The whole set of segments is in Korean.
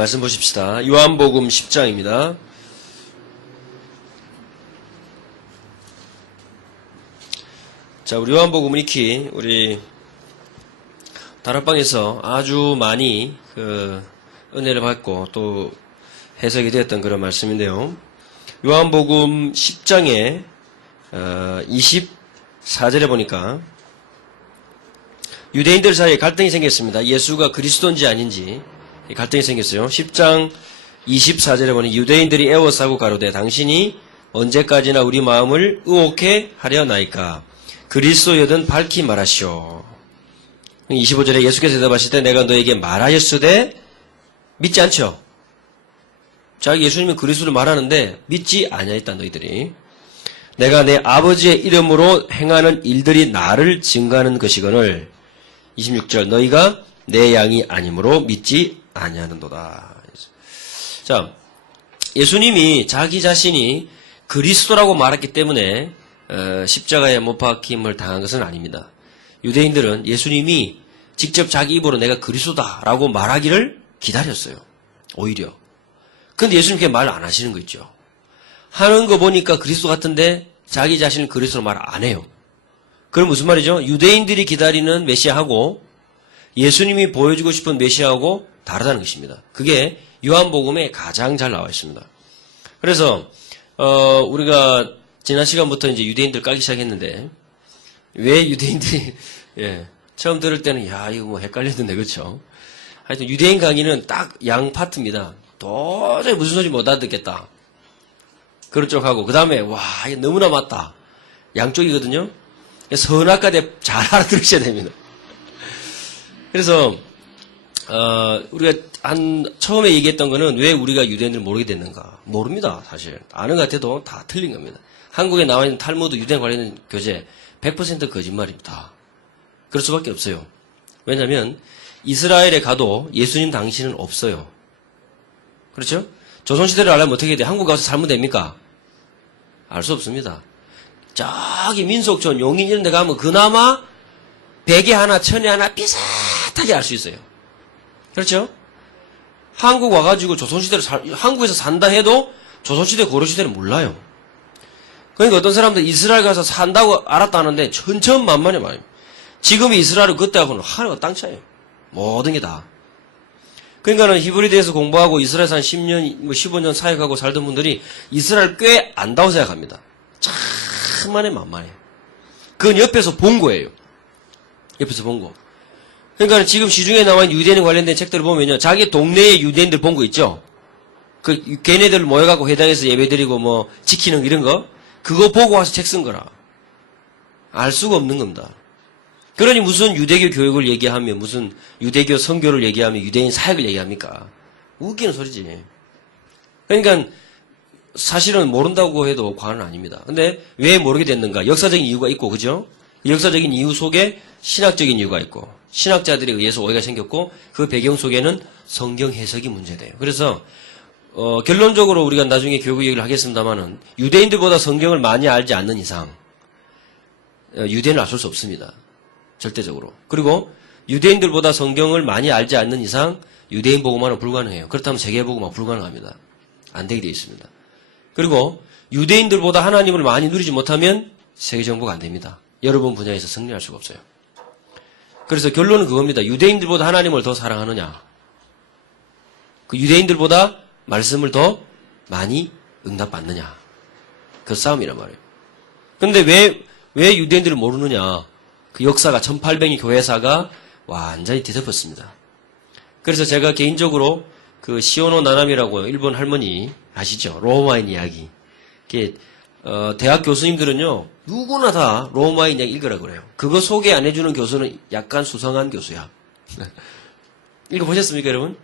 말씀 보십시다. 요한복음 10장입니다. 자, 우리 요한복음은 익히 우리 다락방에서 아주 많이 은혜를 받고 또 해석이 되었던 그런 말씀인데요. 요한복음 10장에 24절에 보니까 유대인들 사이에 갈등이 생겼습니다. 예수가 그리스도인지 아닌지 갈등이 생겼어요. 10장 24절에 보니 유대인들이 애워싸고 가로되 당신이 언제까지나 우리 마음을 의혹해 하려나이까 그리스도여든 밝히 말하시오. 25절에 예수께서 대답하실 때 내가 너에게 말하였으되 믿지 않죠. 자, 예수님은 그리스도를 말하는데 믿지 아니하였다 너희들이. 내가 내 아버지의 이름으로 행하는 일들이 나를 증거하는 것이거늘 26절 너희가 내 양이 아니므로 믿지 아니하는도다. 자, 예수님이 자기 자신이 그리스도라고 말했기 때문에 십자가에 못 박힘을 당한 것은 아닙니다. 유대인들은 예수님이 직접 자기 입으로 내가 그리스도다라고 말하기를 기다렸어요. 오히려. 근데 예수님 그렇게 말 안 하시는 거 있죠. 하는 거 보니까 그리스도 같은데 자기 자신을 그리스도로 말 안 해요. 그럼 무슨 말이죠? 유대인들이 기다리는 메시아하고 예수님이 보여주고 싶은 메시아하고 다르다는 것입니다. 그게 요한복음에 가장 잘 나와 있습니다. 그래서 우리가 지난 시간부터 이제 유대인들 까기 시작했는데 왜 유대인들이 처음 들을 때는 야 이거 뭐 헷갈렸는데 그렇죠? 하여튼 유대인 강의는 딱 양 파트입니다. 도저히 무슨 소리 못 알아듣겠다. 그런 쪽하고 그 다음에 와 이게 너무나 맞다. 양쪽이거든요. 선악과대 잘 알아들으셔야 됩니다. 그래서 우리가 처음에 얘기했던 거는 왜 우리가 유대인들을 모르게 됐는가. 모릅니다. 사실. 아는 것 같아도 다 틀린 겁니다. 한국에 나와 있는 탈무드 유대인 관련된 교재 100% 거짓말입니다. 그럴 수밖에 없어요. 왜냐하면 이스라엘에 가도 예수님 당신은 없어요. 그렇죠? 조선시대를 알려면 어떻게 해야 돼요? 한국 가서 살면 됩니까? 알 수 없습니다. 저기 민속촌, 용인 이런 데 가면 그나마 백에 하나, 천에 하나 비슷하게 알 수 있어요. 그렇죠? 한국 와가지고 한국에서 산다 해도 조선시대, 고려시대는 몰라요. 그러니까 어떤 사람들 이스라엘 가서 산다고 알았다는데 천천만만해 말이에요. 지금 이스라엘은 그때하고는 하늘과 땅 차이에요. 모든 게 다. 그러니까는 히브리대에서 공부하고 이스라엘에서 한 10년, 15년 사역하고 살던 분들이 이스라엘 꽤 안다고 생각합니다. 참만해 만만해. 그건 옆에서 본 거예요. 옆에서 본 거. 그러니까 지금 시중에 나와 있는 유대인 관련된 책들을 보면요. 자기 동네의 유대인들 본 거 있죠? 걔네들 모여갖고 회당에서 예배드리고 뭐 지키는 이런 거? 그거 보고 와서 책 쓴 거라. 알 수가 없는 겁니다. 그러니 무슨 유대교 교육을 얘기하며 무슨 유대교 선교를 얘기하며 유대인 사역을 얘기합니까? 웃기는 소리지. 그러니까 사실은 모른다고 해도 과언은 아닙니다. 근데 왜 모르게 됐는가? 역사적인 이유가 있고 그죠? 역사적인 이유 속에 신학적인 이유가 있고 신학자들에 의해서 오해가 생겼고 그 배경 속에는 성경 해석이 문제돼요. 그래서 결론적으로 우리가 나중에 교육 얘기를 하겠습니다만은 유대인들보다 성경을 많이 알지 않는 이상 유대인을 알 수 없습니다. 절대적으로. 그리고 유대인들보다 성경을 많이 알지 않는 이상 유대인 복음화는 불가능해요. 그렇다면 세계 복음화 불가능합니다. 안 되게 되어 있습니다. 그리고 유대인들보다 하나님을 많이 누리지 못하면 세계 정복가 안 됩니다. 여러 분야에서 승리할 수가 없어요. 그래서 결론은 그겁니다. 유대인들보다 하나님을 더 사랑하느냐? 그 유대인들보다 말씀을 더 많이 응답받느냐? 그 싸움이란 말이에요. 근데 왜 유대인들을 모르느냐? 그 역사가 1800년 교회사가 완전히 뒤덮었습니다. 그래서 제가 개인적으로 그 시오노 나나미라고 일본 할머니 아시죠? 로마인 이야기. 대학 교수님들은요 누구나 다 로마인 이야기 읽으라고 그래요. 그거 소개 안 해주는 교수는 약간 수상한 교수야. 읽어보셨습니까 여러분?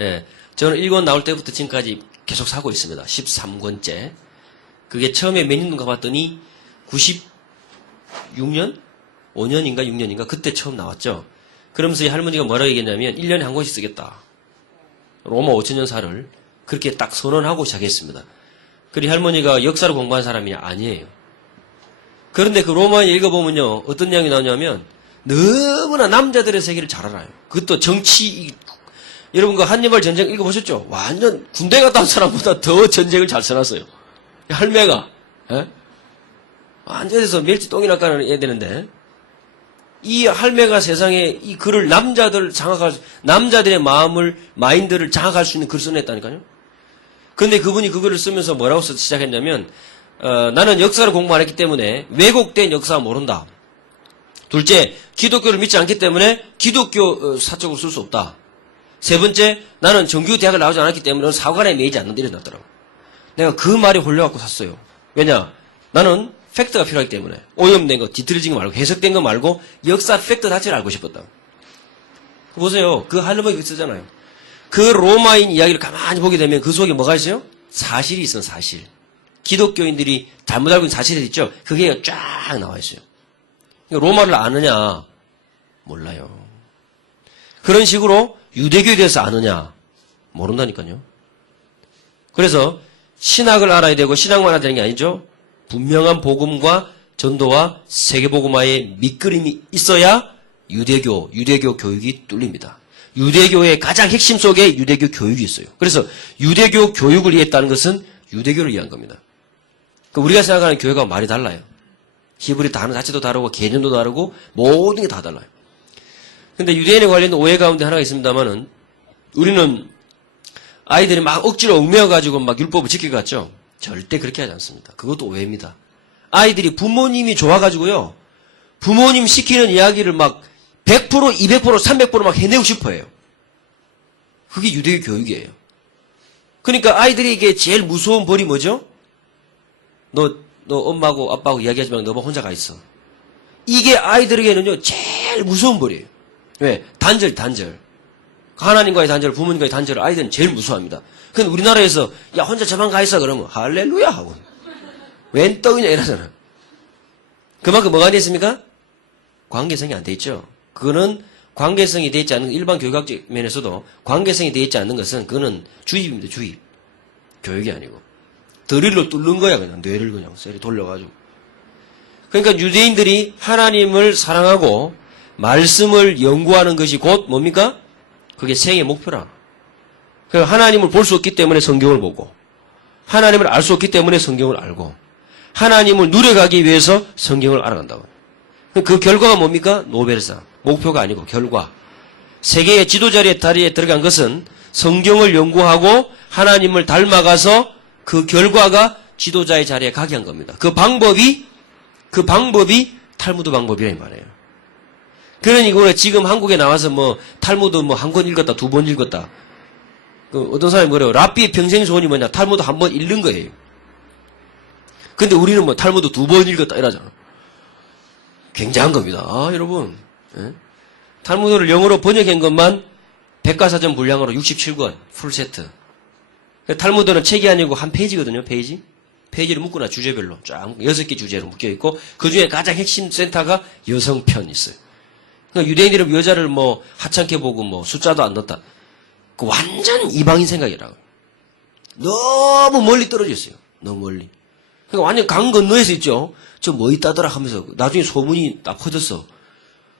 예, 저는 1권 나올 때부터 지금까지 계속 사고 있습니다. 13권째. 그게 처음에 몇 년 가봤더니 96년? 5년인가 6년인가 그때 처음 나왔죠. 그러면서 이 할머니가 뭐라고 얘기했냐면 1년에 한 권씩 쓰겠다. 로마 5000년사를 그렇게 딱 선언하고 시작했습니다. 그리고 할머니가 역사를 공부한 사람이 아니에요. 그런데 그 로마에 읽어보면요 어떤 내용이 나오냐면 너무나 남자들의 세계를 잘 알아요. 그것도 정치 여러분 그 한니발 전쟁 읽어보셨죠? 완전 군대 갔다 온 사람보다 더 전쟁을 잘 써놨어요. 할매가. 예? 완전해서 멸치 똥이나 까는 애 되는데 이 할매가 세상에 이 글을 남자들의 마인드를 장악할 수 있는 글을 써냈다니까요. 근데 그분이 그거를 쓰면서 뭐라고 시작했냐면, 나는 역사를 공부 안 했기 때문에 왜곡된 역사 모른다. 둘째, 기독교를 믿지 않기 때문에 기독교 사적으로 쓸 수 없다. 세 번째, 나는 정규 대학을 나오지 않았기 때문에 사관에 매이지 않는다. 이래 놨더라고. 내가 그 말이 홀려갖고 샀어요. 왜냐? 나는 팩트가 필요하기 때문에 오염된 거, 뒤틀어진 거 말고 해석된 거 말고 역사 팩트 자체를 알고 싶었다. 보세요. 그 할머니가 쓰잖아요. 그 로마인 이야기를 가만히 보게 되면 그 속에 뭐가 있어요? 사실이 있어요. 사실. 기독교인들이 잘못 알고 있는 사실이 있죠. 그게 쫙 나와 있어요. 로마를 아느냐? 몰라요. 그런 식으로 유대교에 대해서 아느냐? 모른다니까요. 그래서 신학을 알아야 되고 신학만 알아야 되는 게 아니죠. 분명한 복음과 전도와 세계복음화의 밑그림이 있어야 유대교 교육이 뚫립니다. 유대교의 가장 핵심 속에 유대교 교육이 있어요. 그래서 유대교 교육을 이해했다는 것은 유대교를 이해한 겁니다. 우리가 생각하는 교회가 말이 달라요. 히브리 단어 자체도 다르고 개념도 다르고 모든 게 다 달라요. 근데 유대인에 관련된 오해 가운데 하나가 있습니다만은 우리는 아이들이 막 억지로 얽매여가지고 막 율법을 지켜갔죠. 절대 그렇게 하지 않습니다. 그것도 오해입니다. 아이들이 부모님이 좋아가지고요. 부모님 시키는 이야기를 막 100%, 200%, 300% 막 해내고 싶어 해요. 그게 유대교 교육이에요. 그러니까 아이들에게 제일 무서운 벌이 뭐죠? 너 엄마하고 아빠하고 이야기하지 말고 너 혼자 가 있어. 이게 아이들에게는요, 제일 무서운 벌이에요. 왜? 단절. 하나님과의 단절, 부모님과의 단절을 아이들은 제일 무서워합니다. 근데 우리나라에서, 야, 혼자 저만 가 있어. 그러면, 할렐루야! 하고. 웬 떡이냐, 이러잖아. 그만큼 뭐가 안 돼 있습니까? 관계성이 안 돼 있죠. 그거는 관계성이 돼 있지 않는, 일반 교육학적 면에서도 관계성이 돼 있지 않는 것은 그거는 주입입니다, 주입. 교육이 아니고. 드릴로 뚫는 거야, 그냥. 뇌를 그냥 쎄리 돌려가지고. 그러니까 유대인들이 하나님을 사랑하고 말씀을 연구하는 것이 곧 뭡니까? 그게 생의 목표라. 그러니까 하나님을 볼 수 없기 때문에 성경을 보고, 하나님을 알 수 없기 때문에 성경을 알고, 하나님을 누려가기 위해서 성경을 알아간다고. 그 결과가 뭡니까? 노벨상. 목표가 아니고 결과. 세계의 지도자리에 다리에 들어간 것은 성경을 연구하고 하나님을 닮아가서 그 결과가 지도자의 자리에 가게 한 겁니다. 그 방법이 탈무드 방법이라 이 말이에요. 그러니 이거는 지금 한국에 나와서 뭐 탈무드 뭐 한 권 읽었다, 두 번 읽었다. 그 어떤 사람이 뭐래요? 랍비의 평생 소원이 뭐냐? 탈무드 한 번 읽는 거예요. 근데 우리는 뭐 탈무드 두 번 읽었다 이러잖아. 굉장한 겁니다. 여러분. 예? 탈무드를 영어로 번역한 것만 백과사전 분량으로 67권 풀세트. 탈무드는 책이 아니고 한 페이지거든요. 페이지를 묶거나 주제별로 쫙 6개 주제로 묶여있고 그 중에 가장 핵심 센터가 여성편 있어요. 그러니까 유대인들은 여자를 뭐 하찮게 보고 뭐 숫자도 안 넣었다. 그 완전 이방인 생각이라고. 너무 멀리 떨어져 있어요. 너무 멀리. 그러니까 완전 강 건너에서 있죠. 저 뭐 있다더라 하면서 나중에 소문이 딱 퍼졌어.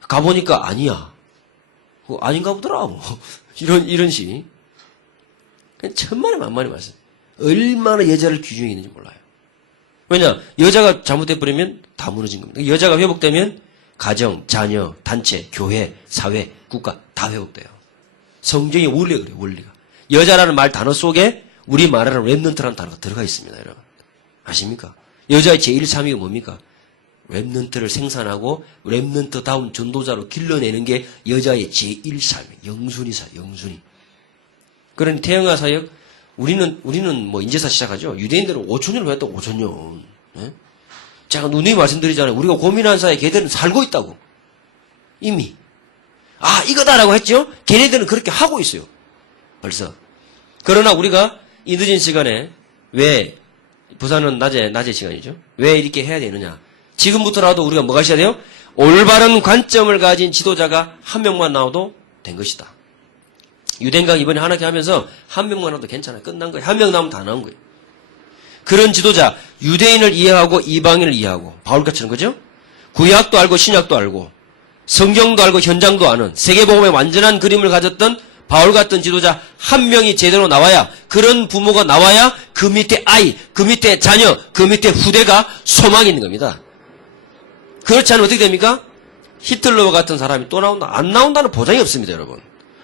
가보니까 아니야. 아닌가 보더라. 뭐. 이런 식. 천만에 만만히 말씀. 얼마나 여자를 규정이 있는지 몰라요. 왜냐? 여자가 잘못돼버리면 다 무너진 겁니다. 여자가 회복되면 가정, 자녀, 단체, 교회, 사회, 국가 다 회복돼요. 성경의 원리가 그래요. 원리가. 여자라는 말 단어 속에 우리 말하는 랩넌트라는 단어가 들어가 있습니다. 여러분. 아십니까? 여자의 제1삶이 뭡니까? 랩넌트를 생산하고 랩넌트다운 전도자로 길러내는 게 여자의 제1삶이에요. 영순이. 그러니 태영아 사역, 우리는 뭐 인제사 시작하죠. 유대인들은 5,000년을 배웠다고 5,000년. 예? 제가 누누이 말씀드리잖아요. 우리가 고민하는 사이에 걔들은 살고 있다고. 이미. 아, 이거다라고 했죠? 걔네들은 그렇게 하고 있어요. 벌써. 그러나 우리가 이 늦은 시간에 왜, 부산은 낮에 시간이죠? 왜 이렇게 해야 되느냐? 지금부터라도 우리가 뭐가 있어야 돼요? 올바른 관점을 가진 지도자가 한 명만 나와도 된 것이다. 유대인강 이번에 하나씩 하면서 한 명만 나와도 괜찮아요. 끝난 거예요. 한 명 나오면 다 나온 거예요. 그런 지도자, 유대인을 이해하고 이방인을 이해하고, 바울같이는 거죠? 구약도 알고 신약도 알고, 성경도 알고 현장도 아는 세계복음의 완전한 그림을 가졌던 바울 같은 지도자 한 명이 제대로 나와야, 그런 부모가 나와야 그 밑에 아이, 그 밑에 자녀, 그 밑에 후대가 소망이 있는 겁니다. 그렇지 않으면 어떻게 됩니까? 히틀러 같은 사람이 또 나온다, 안 나온다는 보장이 없습니다, 여러분.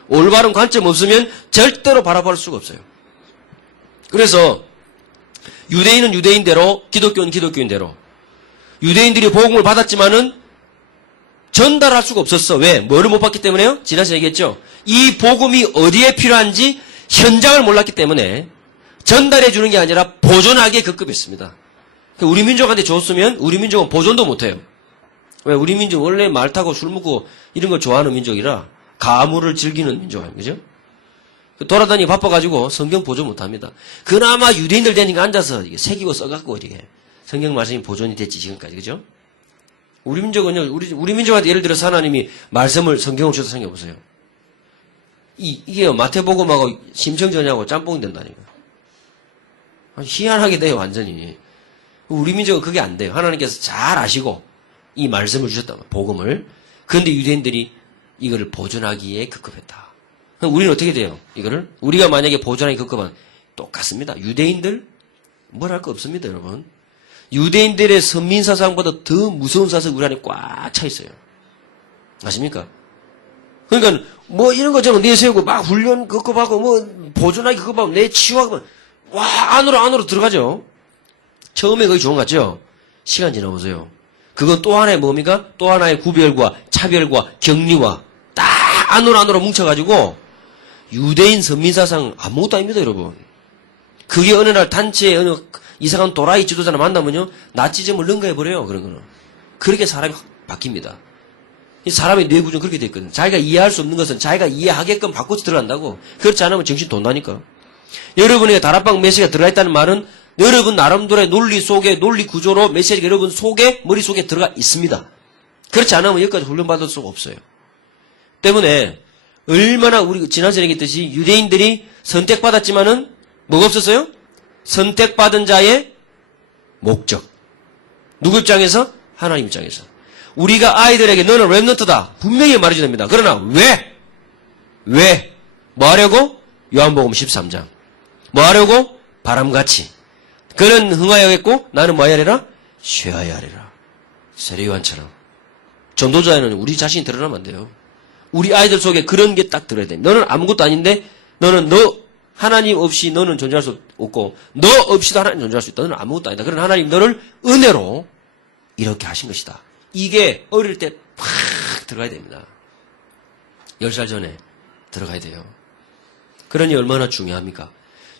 올바른 관점 없으면 절대로 바라볼 수가 없어요. 그래서 유대인은 유대인대로, 기독교는 기독교인대로, 유대인들이 복음을 받았지만은 전달할 수가 없었어. 왜? 뭐를 못 봤기 때문에요? 지난주에 얘기했죠. 이 복음이 어디에 필요한지 현장을 몰랐기 때문에 전달해 주는 게 아니라 보존하기에 급급했습니다. 우리 민족한테 줬으면 우리 민족은 보존도 못해요. 왜? 우리 민족 원래 말 타고 술 먹고 이런 걸 좋아하는 민족이라 가물을 즐기는 민족이에요. 그죠? 돌아다니기 바빠가지고 성경 보존 못합니다. 그나마 유대인들 되니까 앉아서 이게 새기고 써갖고 이렇게 성경 말씀이 보존이 됐지, 지금까지. 그죠? 우리 민족은요, 우리 민족한테 예를 들어서 하나님이 말씀을, 성경을 주셔서 생각해보세요. 이게 마태복음하고 심청전하고 짬뽕이 된다니까. 희한하게 돼요, 완전히. 우리 민족은 그게 안 돼요. 하나님께서 잘 아시고 이 말씀을 주셨다, 복음을. 그런데 유대인들이 이거를 보존하기에 급급했다. 그럼 우리는 어떻게 돼요? 이거를? 우리가 만약에 보존하기 급급한, 똑같습니다. 유대인들, 뭘 할 거 없습니다, 여러분. 유대인들의 선민사상보다 더 무서운 사상이 우리 안에 꽉 차 있어요. 아십니까? 그러니까, 뭐 이런 거 저거 내세우고 막 훈련 급급하고 뭐 보존하기 급급하고 내 치유하고, 와, 안으로 들어가죠. 처음에 거기 좋은 것 같죠? 시간 지나보세요. 그건 또 하나의 뭡니까? 또 하나의 구별과 차별과 격리와 딱 안으로 뭉쳐가지고 유대인 선민사상 아무것도 아닙니다, 여러분. 그게 어느 날 단체에 어느 이상한 도라이 지도자를 만나면요, 나치즘을 능가해버려요, 그런 거는. 그렇게 사람이 바뀝니다. 이 사람의 뇌 구조는 그렇게 됐거든요. 자기가 이해할 수 없는 것은 자기가 이해하게끔 바꿔서 들어간다고. 그렇지 않으면 정신 돈다니까. 여러분에게 다락방 메시지가 들어가 있다는 말은 여러분 나름대로의 논리 속에, 논리 구조로 메시지가 여러분 속에, 머릿속에 들어가 있습니다. 그렇지 않으면 여기까지 훈련받을 수가 없어요. 때문에 얼마나 우리 지난주에 얘기했듯이 유대인들이 선택받았지만은 뭐가 없었어요? 선택받은 자의 목적. 누구 입장에서? 하나님 입장에서. 우리가 아이들에게 너는 렘넌트다 분명히 말해줘야 됩니다. 그러나 왜? 뭐 하려고? 요한복음 13장. 뭐 하려고? 바람같이. 그는 흥하여야겠고 나는 뭐 하여야 쉬어야 하리라. 세례요한처럼. 전도자에는 우리 자신이 드러나면 안 돼요. 우리 아이들 속에 그런 게 딱 들어야 돼. 너는 아무것도 아닌데 너는 하나님 없이 너는 존재할 수 없고 너 없이도 하나님 존재할 수 있다. 너는 아무것도 아니다. 그러나 하나님 너를 은혜로 이렇게 하신 것이다. 이게 어릴 때 팍 들어가야 됩니다. 10살 전에 들어가야 돼요. 그러니 얼마나 중요합니까?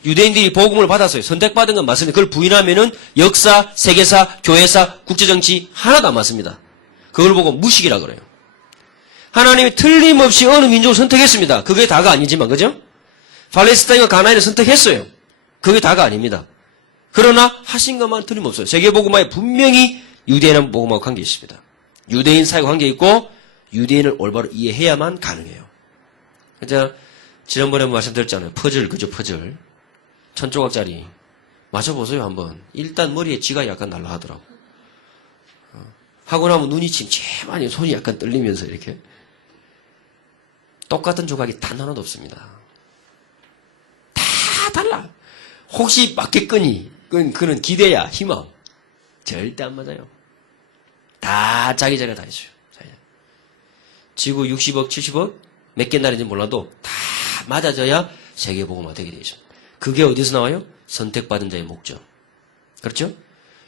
유대인들이 복음을 받았어요. 선택받은 건 맞습니다. 그걸 부인하면은 역사, 세계사, 교회사, 국제정치 하나도 안 맞습니다. 그걸 보고 무식이라 그래요. 하나님이 틀림없이 어느 민족을 선택했습니다. 그게 다가 아니지만, 그죠? 팔레스타인과 가나안을 선택했어요. 그게 다가 아닙니다. 그러나 하신 것만 틀림없어요. 세계복음화에 분명히 유대인 복음하고 관계 있습니다. 유대인 사회와 관계 있고 유대인을 올바로 이해해야만 가능해요. 제가 지난번에 말씀드렸잖아요. 퍼즐, 그죠? 퍼즐. 1000조각짜리. 맞춰보세요, 한번. 일단 머리에 쥐가 약간 날라 하더라고. 하고 나면 눈이 침침하니 손이 약간 떨리면서 이렇게. 똑같은 조각이 단 하나도 없습니다. 다 달라. 혹시 맞겠거니? 그는 기대야, 희망. 절대 안 맞아요. 다 자기 자리가 다 있어요. 지구 60억, 70억? 몇 개 나라인지 몰라도 다 맞아져야 세계복음화 되게 되어 있습니다. 그게 어디서 나와요? 선택받은 자의 목적. 그렇죠?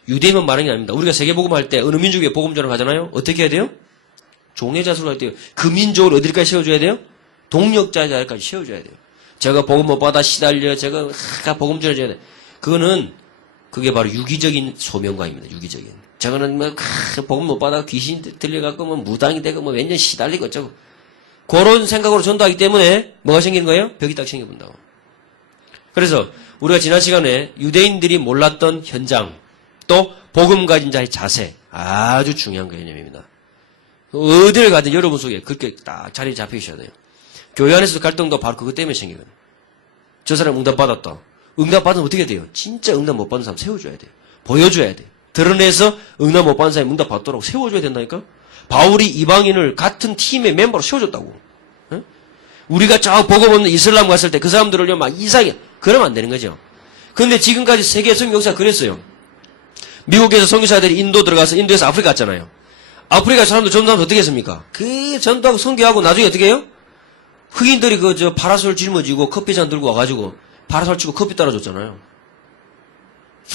유대인만 말하는 게 아닙니다. 우리가 세계복음화 할 때 어느 민족에 복음전을 가잖아요? 어떻게 해야 돼요? 종례자수를 할 때요. 그 민족을 어디까지 세워줘야 돼요? 동력자의 자리까지 세워줘야 돼요. 제가 복음 못 받아 시달려. 제가 복음전을 해줘야 돼. 그게 바로 유기적인 소명가입니다. 유기적인. 저거는 복음 못 받아 귀신 들려갖고 무당이 되고 몇 년 시달리고 어쩌고. 그런 생각으로 전도하기 때문에 뭐가 생기는 거예요? 벽이 딱 생겨본다고. 그래서 우리가 지난 시간에 유대인들이 몰랐던 현장, 또 복음 가진 자의 자세, 아주 중요한 개념입니다. 어딜 가든 여러분 속에 그렇게 딱 자리에 잡혀 있어야 돼요. 교회 안에서도 갈등도 바로 그것 때문에 생기거든요. 저 사람 응답 받았다. 응답 받으면 어떻게 돼요? 진짜 응답 못 받은 사람 세워줘야 돼요. 보여줘야 돼요. 드러내서 응답 못 받은 사람이 응답 받도록 세워줘야 된다니까? 바울이 이방인을 같은 팀의 멤버로 세워줬다고. 응? 우리가 저 복음 없는 이슬람 갔을 때 그 사람들을요, 막 이상해. 그러면 안 되는 거죠. 근데 지금까지 세계 선교 역사가 그랬어요. 미국에서 선교사들이 인도 들어가서 인도에서 아프리카 갔잖아요. 아프리카 사람들 전도하면 어떻게 했습니까? 그 전도하고 선교하고 나중에 어떻게 해요? 흑인들이 파라솔 짊어지고 커피잔 들고 와가지고 파라솔 치고 커피 따라줬잖아요.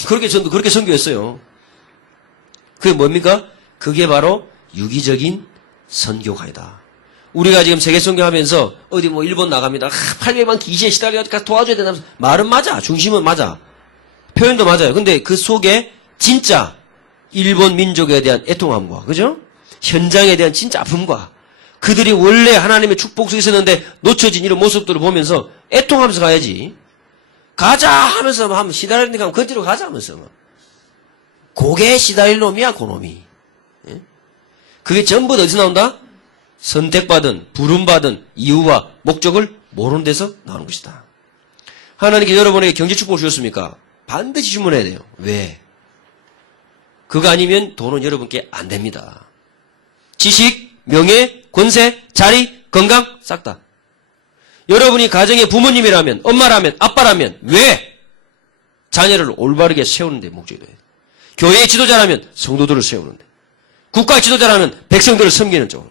그렇게 선교했어요. 그게 뭡니까? 그게 바로 유기적인 선교가이다. 우리가 지금 세계 선교하면서 어디 일본 나갑니다. 800만 귀신에 시달려가지고 도와줘야 된다면서 말은 맞아. 중심은 맞아. 표현도 맞아요. 근데 그 속에 진짜 일본 민족에 대한 애통함과, 그죠? 현장에 대한 진짜 아픔과 그들이 원래 하나님의 축복 속에 있었는데 놓쳐진 이런 모습들을 보면서 애통하면서 가야지. 가자 하면서 한번 시달리니까 하면 건지로 가자 하면서. 고개 시달릴 놈이야, 그놈이. 예? 그게 전부 어디서 나온다? 선택받은, 부름받은 이유와 목적을 모르는 데서 나오는 것이다. 하나님께 여러분에게 경제 축복을 주셨습니까? 반드시 주문해야 돼요. 왜? 그거 아니면 돈은 여러분께 안 됩니다. 지식, 명예, 권세, 자리, 건강 싹 다. 여러분이 가정의 부모님이라면, 엄마라면, 아빠라면 왜? 자녀를 올바르게 세우는 데 목적이 돼요. 교회의 지도자라면 성도들을 세우는데, 국가의 지도자라면 백성들을 섬기는 쪽으로.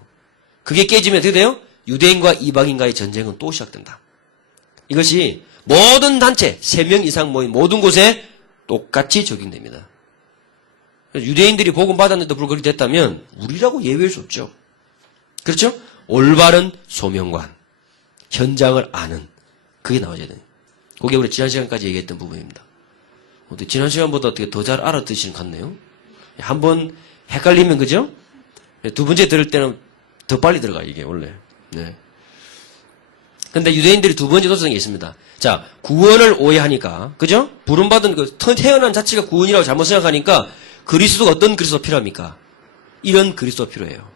그게 깨지면 어떻게 돼요? 유대인과 이방인과의 전쟁은 또 시작된다. 이것이 모든 단체, 3명 이상 모인 모든 곳에 똑같이 적용됩니다. 유대인들이 복음 받았는데도 불구하고 그렇게 됐다면 우리라고 예외일 수 없죠. 그렇죠? 올바른 소명관, 현장을 아는, 그게 나와야 돼요. 그게 우리 지난 시간까지 얘기했던 부분입니다. 지난 시간보다 어떻게 더 잘 알아듣으시는 것 같네요. 한번 헷갈리면, 그죠? 두 번째 들을 때는 더 빨리 들어가, 이게 원래. 네. 근데 유대인들이 두 번째 놓쳤던 게 있습니다. 자, 구원을 오해하니까, 그죠? 부름받은 태어난 자체가 구원이라고 잘못 생각하니까 그리스도가 어떤 그리스도가 필요합니까? 이런 그리스도가 필요해요.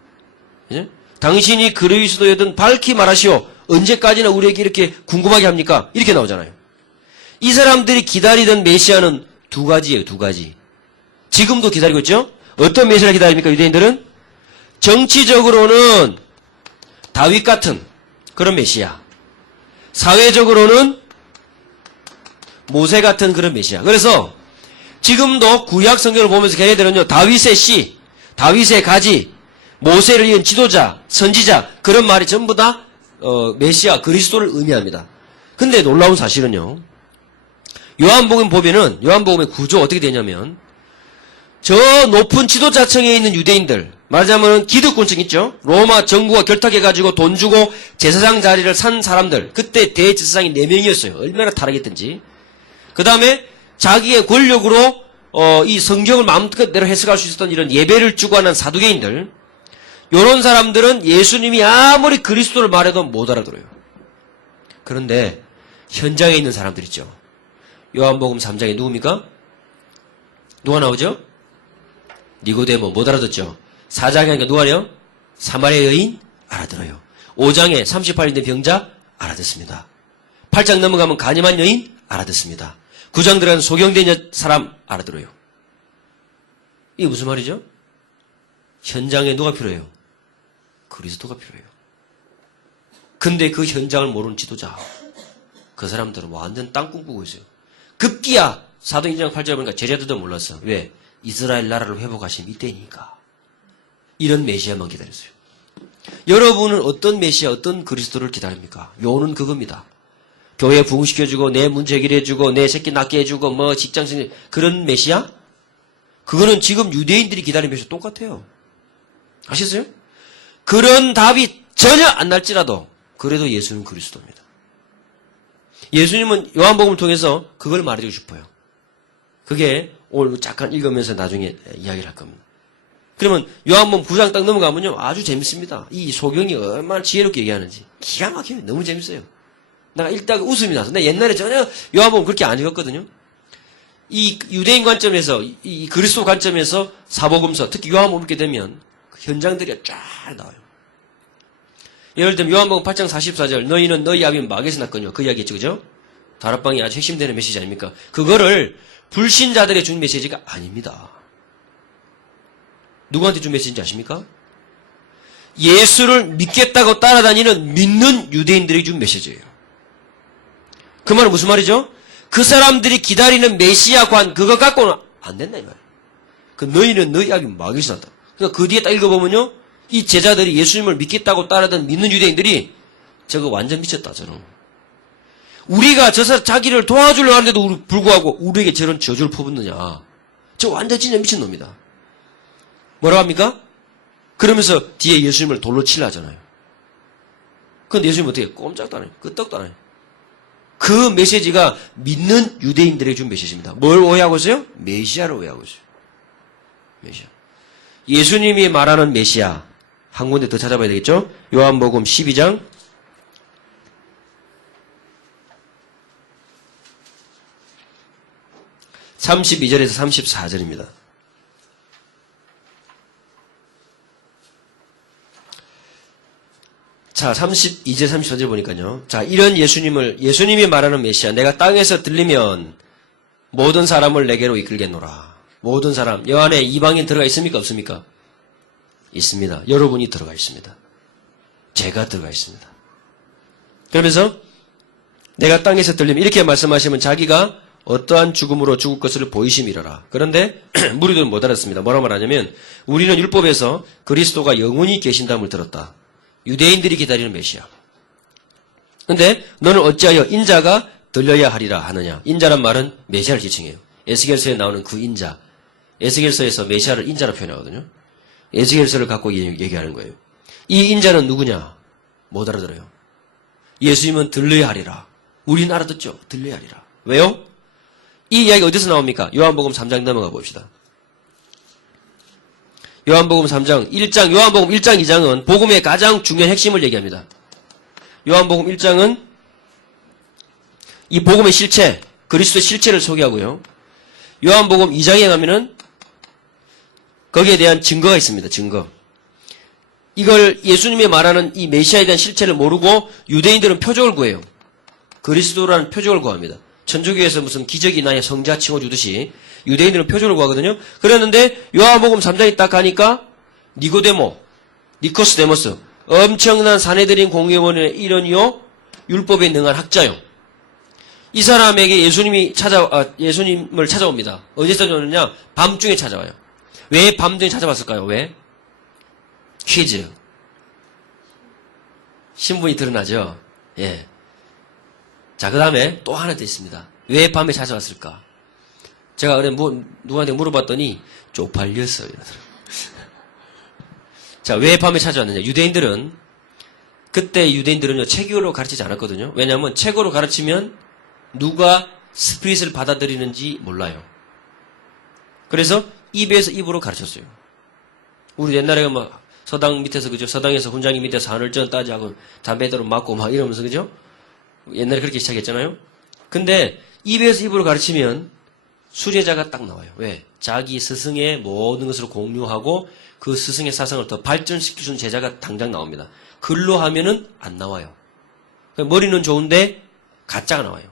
그죠? 당신이 그리스도여든 밝히 말하시오. 언제까지나 우리에게 이렇게 궁금하게 합니까? 이렇게 나오잖아요. 이 사람들이 기다리던 메시아는 두 가지예요, 두 가지. 지금도 기다리고 있죠? 어떤 메시아를 기다립니까, 유대인들은? 정치적으로는 다윗 같은 그런 메시아. 사회적으로는 모세 같은 그런 메시아. 그래서 지금도 구약 성경을 보면서 걔네들은요, 다윗의 씨, 다윗의 가지, 모세를 이은 지도자, 선지자, 그런 말이 전부 다 메시아, 그리스도를 의미합니다. 근데 놀라운 사실은요, 요한복음 보면은, 요한복음의 구조 어떻게 되냐면, 저 높은 지도자층에 있는 유대인들, 말하자면 기득권층 있죠? 로마 정부가 결탁해가지고 돈 주고 제사장 자리를 산 사람들, 그때 대제사장이 4명이었어요. 얼마나 타락했든지. 그 다음에 자기의 권력으로 이 성경을 마음껏대로 해석할 수 있었던 이런 예배를 주관한 사두개인들, 이런 사람들은 예수님이 아무리 그리스도를 말해도 못 알아들어요. 그런데 현장에 있는 사람들 있죠. 요한복음 3장에 누굽니까? 누가 나오죠? 니고데모 못 알아듣죠? 4장에 하니까 누가요? 사마리아 여인 알아들어요. 5장에 38인 된 병자 알아듣습니다. 8장 넘어가면 간염한 여인 알아듣습니다. 9장 들어가는 소경된 사람 알아들어요. 이게 무슨 말이죠? 현장에 누가 필요해요? 그리스도가 필요해요. 근데 그 현장을 모르는 지도자, 그 사람들은 완전 땅 꿈꾸고 있어요. 급기야 사도행전 8절 보니까 제자들도 몰랐어. 왜? 이스라엘 나라를 회복하신 이때니까. 이런 메시아만 기다렸어요. 여러분은 어떤 메시아, 어떤 그리스도를 기다립니까? 요는 그겁니다. 교회 부흥시켜주고, 내 문제 해결해주고, 내 새끼 낳게 해주고, 직장생 그런 메시아? 그거는 지금 유대인들이 기다리는 메시아 똑같아요. 아시겠어요? 그런 답이 전혀 안 날지라도 그래도 예수는 그리스도입니다. 예수님은 요한복음을 통해서 그걸 말해주고 싶어요. 그게 오늘 잠깐 읽으면서 나중에 이야기를 할 겁니다. 그러면 요한복음 9장 딱 넘어가면요, 아주 재밌습니다. 이 소경이 얼마나 지혜롭게 얘기하는지 기가 막혀요. 너무 재밌어요. 내가 읽다가 웃음이 나서. 내가 옛날에 전혀 요한복음 그렇게 안 읽었거든요. 이 유대인 관점에서, 이 그리스도 관점에서 사복음서, 특히 요한복음 읽게 되면 현장들이 쫙 나와요. 예를 들면 요한복음 8장 44절, 너희는 너희 아비 마귀에서 났거니와, 그 이야기 있죠, 그죠? 다락방이 아주 핵심되는 메시지 아닙니까? 그거를 불신자들의 준 메시지가 아닙니다. 누구한테 준 메시지인지 아십니까? 예수를 믿겠다고 따라다니는 믿는 유대인들이 준 메시지예요. 그 말은 무슨 말이죠? 그 사람들이 기다리는 메시아관 그거 갖고는 안 된다 이 말이에요. 그 너희는 너희 악이 마귀에서 났다. 그러니까 그 뒤에 딱 읽어보면요. 이 제자들이 예수님을 믿겠다고 따라다니는 믿는 유대인들이 저거 완전 미쳤다 저는. 우리가 자기를 도와주려고 하는데도 불구하고 우리에게 저런 저주를 퍼붓느냐. 저 완전 진짜 미친놈이다. 뭐라고 합니까? 그러면서 뒤에 예수님을 돌로 치려 하잖아요. 그런데 예수님은 어떻게 꼼짝도 안 해요. 끄떡도 안 해요. 그 메시지가 믿는 유대인들에게 준 메시지입니다. 뭘 오해하고 있어요? 메시아를 오해하고 있어요. 메시아. 예수님이 말하는 메시아. 한 군데 더 찾아봐야 되겠죠? 요한복음 12장 32절에서 34절입니다. 자, 32절, 34절 보니까요. 자, 이런 예수님이 말하는 메시아, 내가 땅에서 들리면 모든 사람을 내게로 이끌겠노라. 모든 사람, 여 안에 이방인 들어가 있습니까? 없습니까? 있습니다. 여러분이 들어가 있습니다. 제가 들어가 있습니다. 그러면서 내가 땅에서 들리면 이렇게 말씀하시면 자기가 어떠한 죽음으로 죽을 것을 보이심이라라. 그런데 무리들은 못 알았습니다. 뭐라고 말하냐면 우리는 율법에서 그리스도가 영원히 계신다음을 들었다. 유대인들이 기다리는 메시아. 근데 너는 어찌하여 인자가 들려야 하리라 하느냐. 인자란 말은 메시아를 지칭해요. 에스겔서에 나오는 그 인자. 에스겔서에서 메시아를 인자로 표현하거든요. 에스겔서를 갖고 얘기하는 거예요. 이 인자는 누구냐? 못 알아들어요. 예수님은 들려야 하리라. 우리는 알아듣죠. 들려야 하리라. 왜요? 이 이야기가 어디서 나옵니까? 요한복음 3장 넘어가 봅시다. 요한복음 3장 1장, 요한복음 1장 2장은 복음의 가장 중요한 핵심을 얘기합니다. 요한복음 1장은 이 복음의 실체, 그리스도의 실체를 소개하고요. 요한복음 2장에 가면은 거기에 대한 증거가 있습니다. 증거. 이걸 예수님이 말하는 이 메시아에 대한 실체를 모르고 유대인들은 표적을 구해요. 그리스도라는 표적을 구합니다. 천주교에서 무슨 기적이 나야 성자 치워주듯이 유대인들은 표적을 구하거든요. 그랬는데 요한복음 3장에 딱 가니까 니코스데모스 엄청난 사내들인 공회원의 일원이요 율법에 능한 학자요. 이 사람에게 예수님을 찾아옵니다. 어디서 찾아오느냐? 밤중에 찾아와요. 왜 밤중에 찾아왔을까요? 왜? 퀴즈. 신분이 드러나죠? 예. 자, 그 다음에 또 하나 더 있습니다. 왜 밤에 찾아왔을까? 제가 누구한테 물어봤더니 쪽팔렸어요. 자, 왜 밤에 찾아왔느냐? 그때 유대인들은요, 책으로 가르치지 않았거든요. 왜냐하면 책으로 가르치면 누가 스피릿을 받아들이는지 몰라요. 그래서 입에서 입으로 가르쳤어요. 우리 옛날에 서당 밑에서, 그죠? 서당에서 훈장님 밑에서 하늘전 따지하고 담배대로 맞고 막 이러면서, 그죠? 옛날에 그렇게 시작했잖아요. 근데 입에서 입으로 가르치면 수제자가 딱 나와요. 왜? 자기 스승의 모든 것을 공유하고 그 스승의 사상을 더 발전시켜준 제자가 당장 나옵니다. 글로 하면은 안 나와요. 머리는 좋은데 가짜가 나와요.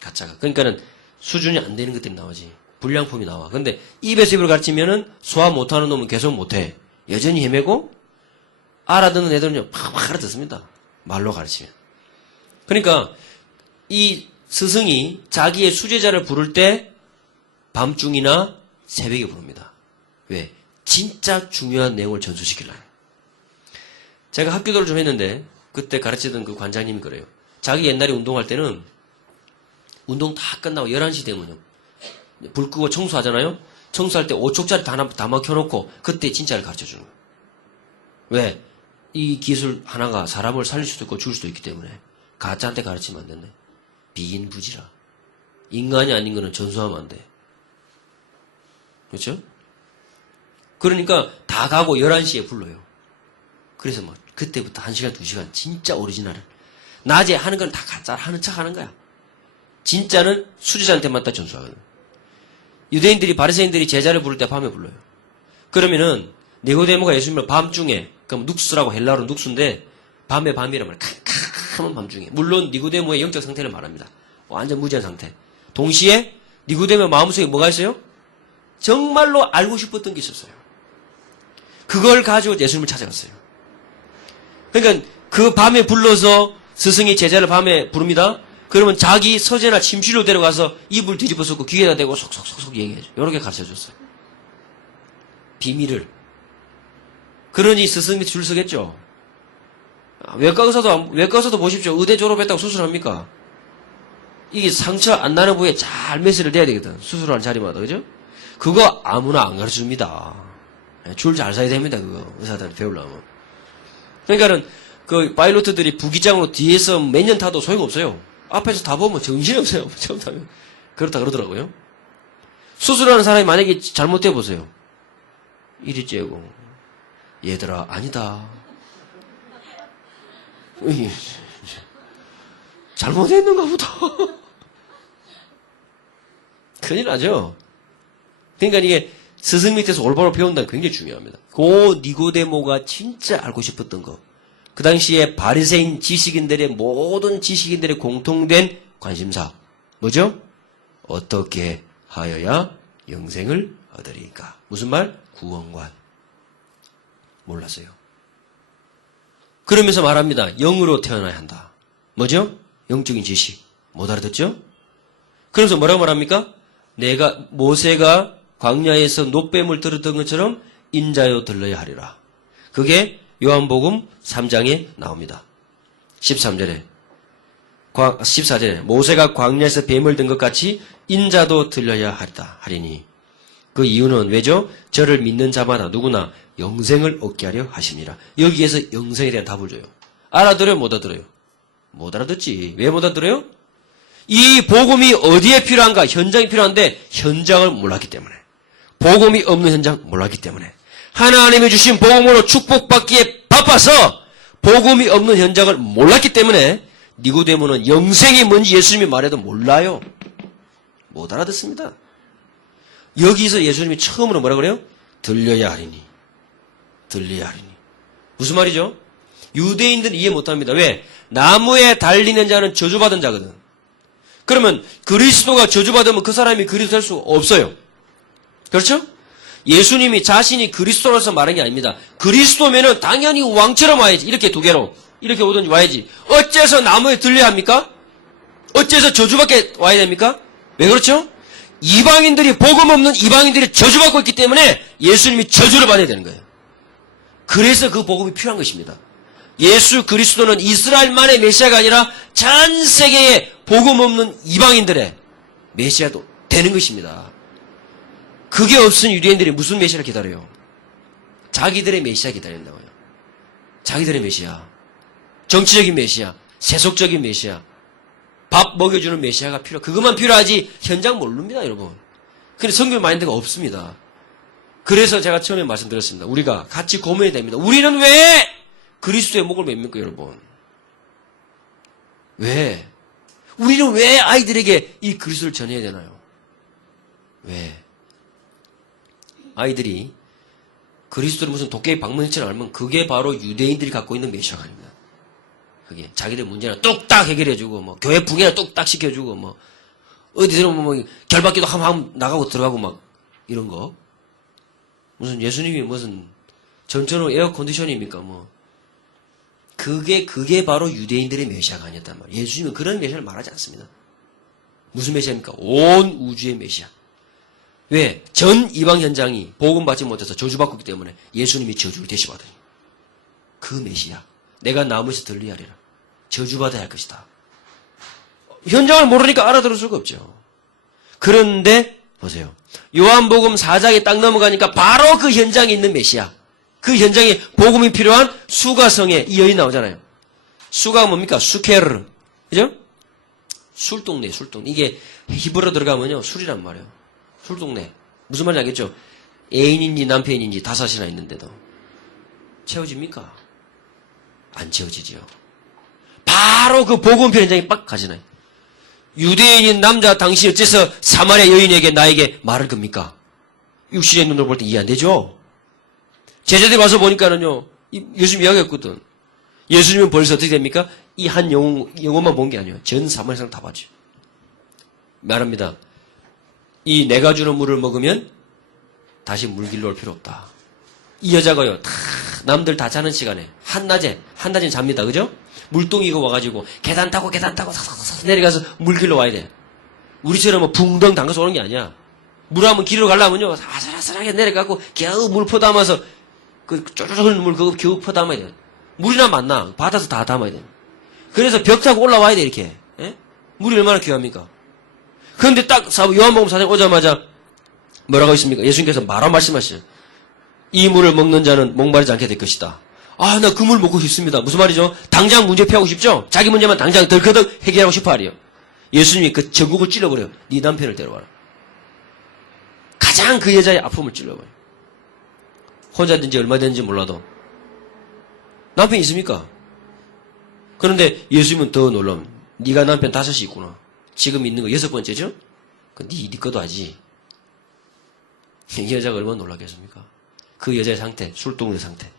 가짜가. 그러니까는 수준이 안 되는 것들이 나오지. 불량품이 나와. 근데 입에서 입으로 가르치면은 소화 못하는 놈은 계속 못해. 여전히 헤매고 알아듣는 애들은요 팍팍 알아듣습니다. 말로 가르치면. 그러니까 이 스승이 자기의 수제자를 부를 때 밤중이나 새벽에 부릅니다. 왜? 진짜 중요한 내용을 전수시키려고. 제가 학교도를 좀 했는데 그때 가르치던 그 관장님이 그래요. 자기 옛날에 운동할 때는 운동 다 끝나고 11시 되면요. 불 끄고 청소하잖아요. 청소할 때 5초짜리 다 막혀놓고 그때 진짜를 가르쳐주는 거예요. 왜? 이 기술 하나가 사람을 살릴 수도 있고 죽일 수도 있기 때문에 가짜한테 가르치면 안 된대. 비인부지라. 인간이 아닌 거는 전수하면 안 돼. 그렇죠? 그러니까 다 가고 11시에 불러요. 그래서 뭐 그때부터 1시간, 2시간 진짜 오리지널을. 낮에 하는 건 다 가짜 하는 척 하는 거야. 진짜는 수제자한테만 딱 전수하거든. 유대인들이 바리새인들이 제자를 부를 때 밤에 불러요. 그러면은 니고데모가 예수님을 밤중에, 그럼 눅스라고 헬라어로 눅스인데 밤이란 말이야. 캄캄한 밤중에. 물론 니고데모의 영적 상태를 말합니다. 완전 무지한 상태. 동시에 니고데모의 마음속에 뭐가 있어요? 정말로 알고 싶었던 게 있었어요. 그걸 가지고 예수님을 찾아갔어요. 그러니까 그 밤에 불러서 스승이 제자를 밤에 부릅니다. 그러면 자기 서재나 침실로 데려가서 이불 뒤집어 쓰고 귀에다 대고 속속속속 얘기해줘. 이렇게 가르쳐줬어요. 비밀을. 그러니 스승이 줄 서겠죠. 외과 의사도 보십시오. 의대 졸업했다고 수술합니까? 이게 상처 안 나는 부위에 잘 메스를 대야 되거든. 수술하는 자리마다, 그죠? 그거 아무나 안 가르쳐줍니다. 줄 잘 서야 됩니다, 그거. 의사들한테 배우려면. 그러니까는, 그, 파일로트들이 부기장으로 뒤에서 몇 년 타도 소용없어요. 앞에서 다 보면 정신없어요. 처음 타면. 그렇다 그러더라고요. 수술하는 사람이 만약에 잘못돼 보세요. 이리 째고, 얘들아, 아니다. 잘못했는가 보다. 큰일 나죠? 그러니까 이게 스승 밑에서 올바로 배운다는 게 굉장히 중요합니다. 그 니고데모가 진짜 알고 싶었던 거. 그 당시에 바리새인 지식인들의 모든 지식인들의 공통된 관심사. 뭐죠? 어떻게 하여야 영생을 얻으리까? 무슨 말? 구원관. 몰랐어요. 그러면서 말합니다. 영으로 태어나야 한다. 뭐죠? 영적인 지식. 못 알아듣죠? 그러면서 뭐라고 말합니까? 모세가 광야에서 노뱀을 들었던 것처럼 인자요 들러야 하리라. 그게 요한복음 3장에 나옵니다. 14절에 모세가 광야에서 뱀을 든 것 같이 인자도 들려야 하리니 그 이유는 왜죠? 저를 믿는 자마다 누구나 영생을 얻게 하려 하심이라. 여기에서 영생에 대한 답을 줘요. 알아들어요? 못 알아들어요? 못 알아듣지. 왜 못 알아들어요? 이 복음이 어디에 필요한가? 현장이 필요한데 현장을 몰랐기 때문에. 복음이 없는 현장 몰랐기 때문에. 하나님이 주신 복음으로 축복받기에 바빠서 복음이 없는 현장을 몰랐기 때문에 니고데모는 영생이 뭔지 예수님이 말해도 몰라요. 못 알아듣습니다. 여기서 예수님이 처음으로 뭐라 그래요? 들려야 하리니. 들려야 하리니. 무슨 말이죠? 유대인들은 이해 못합니다. 왜? 나무에 달리는 자는 저주받은 자거든. 그러면 그리스도가 저주받으면 그 사람이 그리스도 될 수 없어요. 그렇죠? 예수님이 자신이 그리스도로서 말한 게 아닙니다. 그리스도면은 당연히 왕처럼 와야지. 이렇게 두 개로. 이렇게 오든지 와야지. 어째서 나무에 들려야 합니까? 어째서 저주받게 와야 됩니까? 왜 그렇죠? 이방인들이 복음 없는 이방인들이 저주받고 있기 때문에 예수님이 저주를 받아야 되는 거예요. 그래서 그 복음이 필요한 것입니다. 예수 그리스도는 이스라엘만의 메시아가 아니라 전 세계에 복음 없는 이방인들의 메시아도 되는 것입니다. 그게 없은 유대인들이 무슨 메시아를 기다려요? 자기들의 메시아 기다린다고요. 자기들의 메시아. 정치적인 메시아. 세속적인 메시아. 밥 먹여주는 메시아가 그것만 필요하지 현장 모릅니다, 여러분. 근데 성경 마인드가 없습니다. 그래서 제가 처음에 말씀드렸습니다. 우리가 같이 고민해야 됩니다. 우리는 왜 그리스도의 목을 맵니까, 여러분? 왜? 우리는 왜 아이들에게 이 그리스도를 전해야 되나요? 왜? 아이들이 그리스도를 무슨 도깨비 방망이처럼 알면 그게 바로 유대인들이 갖고 있는 메시아가 아닙니다. 그게 자기들 문제나 뚝딱 해결해주고 뭐 교회 붕해나 뚝딱 시켜주고 뭐 어디 들어오면 뭐 결박기도 한번 나가고 들어가고 막 이런 거. 무슨 예수님이 무슨 전천후 에어컨디션입니까 뭐. 그게 바로 유대인들의 메시아가 아니었단 말이에요. 예수님은 그런 메시아를 말하지 않습니다. 무슨 메시아입니까? 온 우주의 메시아. 왜? 전 이방 현장이 복음 받지 못해서 저주받고 있기 때문에 예수님이 저주를 대신받으니. 그 메시아. 내가 나무에서 들리게 하리라. 저주받아야 할 것이다. 현장을 모르니까 알아들을 수가 없죠. 그런데 보세요. 요한복음 4장에 딱 넘어가니까 바로 그 현장에 있는 메시아. 그 현장에 복음이 필요한 수가성에 이 여인 나오잖아요. 수가가 뭡니까? 수케르. 그죠? 술동네. 이게 히브리어 들어가면요. 술이란 말이에요. 술동네. 무슨 말인지 알겠죠? 애인인지 남편인지 다섯이나 있는데도. 채워집니까? 안 채워지죠. 바로 그 복음표 현장에 빡 가잖아요. 유대인인 남자 당신이 어째서 사마리아 여인에게 나에게 말을 겁니까? 육신의 눈으로 볼 때 이해 안 되죠? 제자들이 와서 보니까는요, 예수님 이야기했거든. 예수님은 벌써 어떻게 됩니까? 이 한 영혼만 본 게 아니에요. 전 사마리아 사람 다 봤죠. 말합니다. 이 내가 주는 물을 먹으면 다시 물길로 올 필요 없다. 이 여자가요, 남들 다 자는 시간에, 한낮에, 한 달쯤 잡니다. 그죠? 물동이가 와가지고 계단 타고 사사사사 내려가서 물 길러 와야 돼. 우리처럼 뭐 붕덩 담가서 오는 게 아니야. 물 한번 길러 가려면요. 아슬아슬하게 내려가고 겨우 물 퍼담아서 그 쫄쫄 흐르는 물 그거 겨우 퍼담아야 돼. 물이나 만나. 받아서 다 담아야 돼. 그래서 벽 타고 올라와야 돼 이렇게. 예? 물이 얼마나 귀합니까? 그런데 딱 요한복음 4장 오자마자 뭐라고 있습니까? 예수님께서 말씀하시죠. 이 물을 먹는 자는 목마르지 않게 될 것이다. 아, 나 그 물 먹고 싶습니다. 무슨 말이죠? 당장 문제 피하고 싶죠? 자기 문제만 당장 덜커덕 해결하고 싶어 하래요. 예수님이 그 전국을 찔러버려요. 네 남편을 데려와라. 가장 그 여자의 아픔을 찔러버려요. 혼자 된지 얼마 됐는지 몰라도. 남편이 있습니까? 그런데 예수님은 더 놀라면 네가 남편 5이 있구나. 지금 있는 거 6번째죠? 네 것도 하지. 이 여자가 얼마나 놀라겠습니까? 그 여자의 상태, 술동의 상태.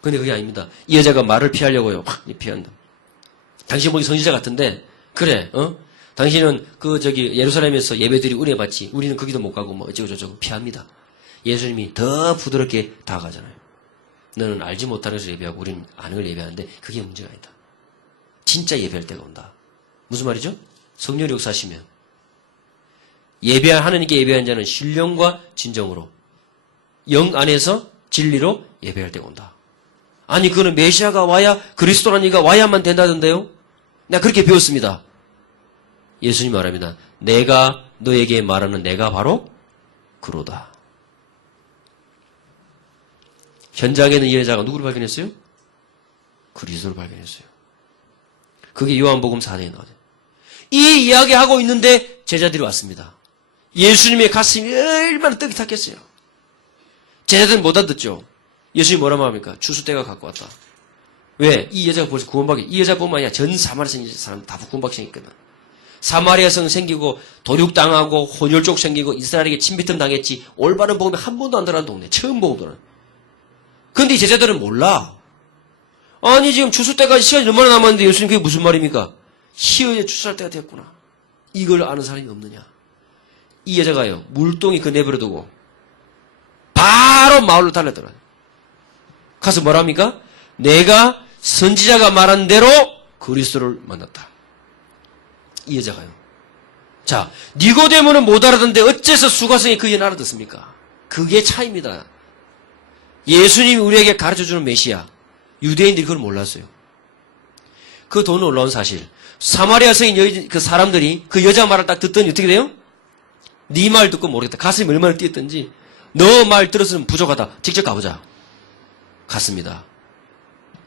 근데 그게 아닙니다. 이 여자가 말을 피하려고요. 막 피한다. 당신 보기 선지자 같은데, 그래, 당신은 예루살렘에서 예배들이 은혜 받지. 우리는 거기도 못 가고 뭐 어쩌고저쩌고 피합니다. 예수님이 더 부드럽게 다가가잖아요. 너는 알지 못하는 것을 예배하고 우리는 아는 걸 예배하는데 그게 문제가 아니다. 진짜 예배할 때가 온다. 무슨 말이죠? 성령의 역사하시면 하나님께 예배한 자는 신령과 진정으로 영 안에서 진리로 예배할 때가 온다. 아니 그거는 메시아가 와야 그리스도라는 이가 와야만 된다던데요? 내가 그렇게 배웠습니다. 예수님 말합니다. 내가 너에게 말하는 내가 바로 그로다. 현장에는 이 여자가 누구를 발견했어요? 그리스도를 발견했어요. 그게 요한복음 4장에 나와요. 이 이야기하고 있는데 제자들이 왔습니다. 예수님의 가슴이 얼마나 떡이 탔겠어요. 제자들은 못 알아듣죠. 예수님이 뭐라 말합니까? 추수때가 갖고 왔다. 왜? 이 여자가 벌써 구원받기. 이 여자뿐만 아니라 전 사마리아 성 사람 다 구원받기 생겼거든. 사마리아 성 생기고 도륙당하고 혼혈족 생기고 이스라엘에게 침비틈 당했지. 올바른 복음이 한 번도 안 들어간 동네. 처음 보고 들어는. 근데 이 제자들은 몰라. 아니 지금 추수때가 시간이 얼마나 남았는데 예수님 그게 무슨 말입니까? 희어에 추수할 때가 됐구나. 이걸 아는 사람이 없느냐. 이 여자가요. 물동이 그 내버려두고 바로 마을로 달려들어요. 가서 뭐랍니까? 내가 선지자가 말한 대로 그리스도를 만났다. 이 여자가요. 자, 니고데모는 못 알아듣는데 어째서 수가성이 그게 알아듣습니까? 그게 차이입니다. 예수님이 우리에게 가르쳐주는 메시아. 유대인들이 그걸 몰랐어요. 그 더 놀라운 사실. 사마리아 성인 그 사람들이 그 여자 말을 딱 듣더니 어떻게 돼요? 네 말 듣고 모르겠다. 가슴이 얼마나 뛰었던지. 너 말 들었으면 부족하다. 직접 가보자. 갔습니다.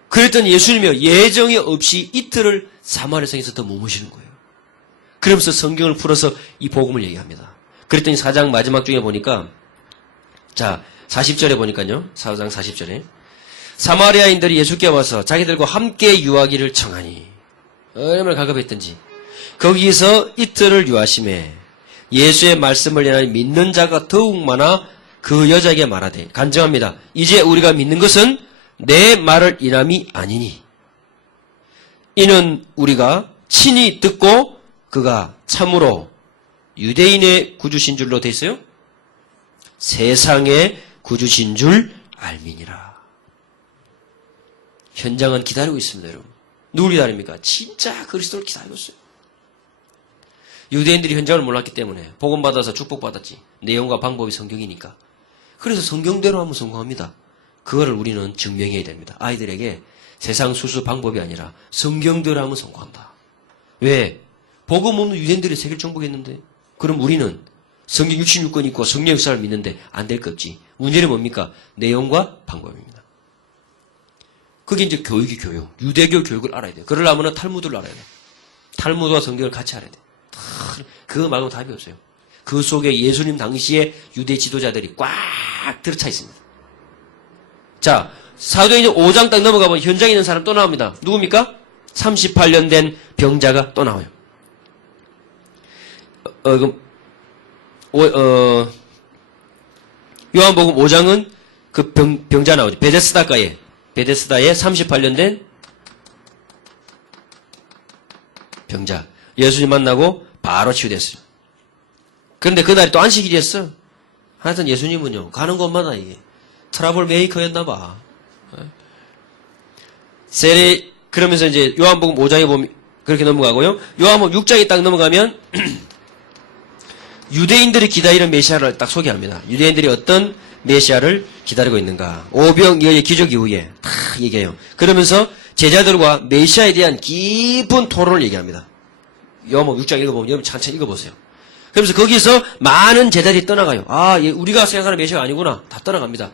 그랬더니 예수님이요. 예정이 없이 이틀을 사마리아 성에서 더 머무시는 거예요. 그러면서 성경을 풀어서 이 복음을 얘기합니다. 그랬더니 4장 마지막 중에 보니까 자 40절에 보니까요. 4장 40절에 사마리아인들이 예수께 와서 자기들과 함께 유하기를 청하니 얼마나 갈급했던지 거기서 이틀을 유하심에 예수의 말씀을 인하여 믿는 자가 더욱 많아 그 여자에게 말하되 간증합니다. 이제 우리가 믿는 것은 내 말을 인함이 아니니 이는 우리가 친히 듣고 그가 참으로 유대인의 구주신 줄로 돼 있어요. 세상의 구주신 줄 알미니라. 현장은 기다리고 있습니다, 여러분. 누굴 기다립니까? 진짜 그리스도를 기다리고 있어요. 유대인들이 현장을 몰랐기 때문에 복음받아서 축복받았지. 내용과 방법이 성경이니까. 그래서 성경대로 하면 성공합니다. 그거를 우리는 증명해야 됩니다. 아이들에게 세상 수수 방법이 아니라 성경대로 하면 성공한다. 왜? 복음 없는 유대인들이 세계를 정복했는데 그럼 우리는 성경 66권 있고 성령 역사를 믿는데 안 될 것 없지. 문제는 뭡니까? 내용과 방법입니다. 그게 이제 교육이 교육. 유대교 교육을 알아야 돼요. 그러려면 탈무드를 알아야 돼요. 탈무드와 성경을 같이 알아야 돼요. 그거 말고는 답이 없어요. 그 속에 예수님 당시에 유대 지도자들이 꽉 들어차 있습니다. 자, 사도행전 5장 딱 넘어가면 현장에 있는 사람 또 나옵니다. 누굽니까? 38년 된 병자가 또 나와요. 요한복음 5장은 그 병자 나오죠. 베데스다에 38년 된 병자. 예수님 만나고 바로 치유됐어요. 그런데 그날이 또 안식일이었어. 하여튼 예수님은요, 가는 곳마다 이게 트러블 메이커였나봐. 그러면서 이제 요한복음 5장에 보면 그렇게 넘어가고요. 요한복음 6장에 딱 넘어가면 유대인들이 기다리는 메시아를 딱 소개합니다. 유대인들이 어떤 메시아를 기다리고 있는가. 오병이어의 기적 이후에 다 얘기해요. 그러면서 제자들과 메시아에 대한 깊은 토론을 얘기합니다. 요한복음 6장 읽어보면 여러분 천천히 읽어보세요. 그러면서 거기서 많은 제자들이 떠나가요. 아, 우리가 생각하는 메시아가 아니구나. 다 떠나갑니다.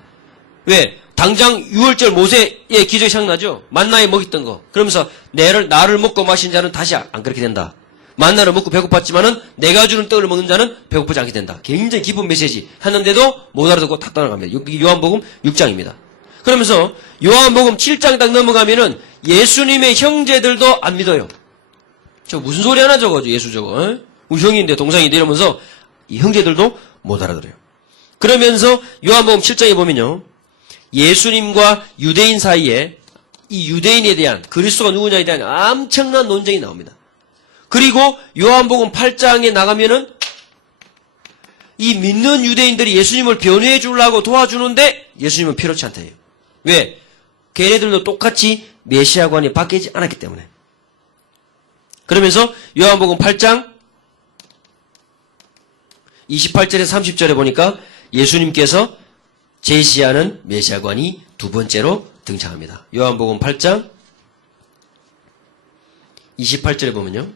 왜? 당장 6월절 모세의 기적이 생각나죠? 만나에 먹였던 거. 그러면서 나를 먹고 마신 자는 다시 안 그렇게 된다. 만나를 먹고 배고팠지만은 내가 주는 떡을 먹는 자는 배고프지 않게 된다. 굉장히 깊은 메시지 했는데도 못 알아듣고 다 떠나갑니다. 여기 요한복음 6장입니다. 그러면서 요한복음 7장 딱 넘어가면은 예수님의 형제들도 안 믿어요. 저 무슨 소리 하나 저거 예수 저거. 에? 우리 형인데 동생인데 이러면서 이 형제들도 못 알아들어요. 그러면서 요한복음 7장에 보면요. 예수님과 유대인 사이에 이 유대인에 대한 그리스도가 누구냐에 대한 엄청난 논쟁이 나옵니다. 그리고 요한복음 8장에 나가면은 이 믿는 유대인들이 예수님을 변호해 주려고 도와주는데 예수님은 필요치 않다 해요. 왜? 걔네들도 똑같이 메시아관이 바뀌지 않았기 때문에. 그러면서 요한복음 8장 28절에서 30절에 보니까 예수님께서 제시하는 메시아관이 두 번째로 등장합니다. 요한복음 8장 28절에 보면요.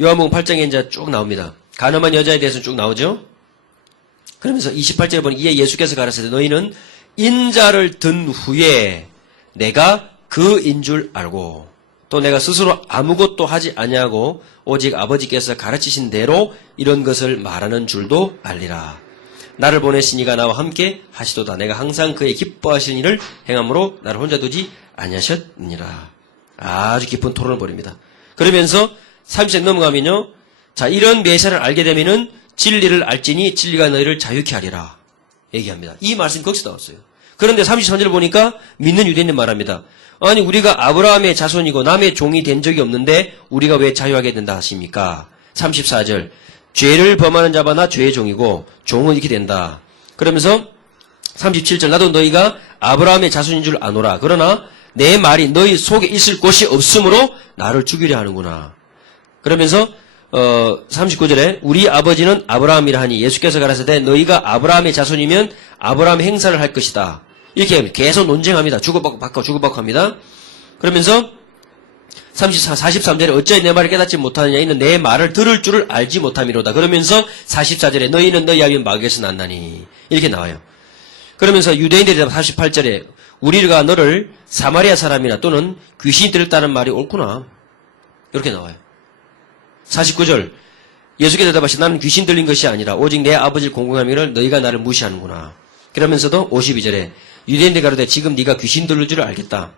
요한복음 8장에 이제 쭉 나옵니다. 가늠한 여자에 대해서 쭉 나오죠. 그러면서 28절에 보니 이에 예수께서 가라사대 너희는 인자를 든 후에 내가 그인 줄 알고 또 내가 스스로 아무것도 하지 아니하고 오직 아버지께서 가르치신 대로 이런 것을 말하는 줄도 알리라. 나를 보내신 이가 나와 함께 하시도다. 내가 항상 그의 기뻐하시는 일을 행함으로 나를 혼자 두지 아니하셨느니라. 아주 깊은 토론을 벌입니다. 그러면서 30절 넘어가면요. 자, 이런 메시아를 알게 되면은 진리를 알지니 진리가 너희를 자유케 하리라. 얘기합니다. 이 말씀이 거기서 나왔어요. 그런데 33절을 보니까 믿는 유대인들 말합니다. 아니 우리가 아브라함의 자손이고 남의 종이 된 적이 없는데 우리가 왜 자유하게 된다 하십니까? 34절 죄를 범하는 자마다 죄의 종이고 종은 이렇게 된다. 그러면서 37절 나도 너희가 아브라함의 자손인 줄 아노라. 그러나 내 말이 너희 속에 있을 곳이 없으므로 나를 죽이려 하는구나. 그러면서 39절에 우리 아버지는 아브라함이라 하니 예수께서 가라사대 너희가 아브라함의 자손이면 아브라함의 행사를 할 것이다. 이렇게 계속 논쟁합니다. 주고받고 합니다. 그러면서 43절에 어찌 내 말을 깨닫지 못하느냐 이는 내 말을 들을 줄을 알지 못함이로다. 그러면서 44절에 너희는 너희 아비 마귀에서 났나니 이렇게 나와요. 그러면서 유대인들이 48절에 우리가 너를 사마리아 사람이나 또는 귀신이 들었다는 말이 옳구나. 이렇게 나와요. 49절 예수께서 대답하시 나는 귀신 들린 것이 아니라 오직 내 아버지를 공경함이를 너희가 나를 무시하는구나. 그러면서도 52절에 유대인들 가로되 지금 네가 귀신 들릴 줄을 알겠다.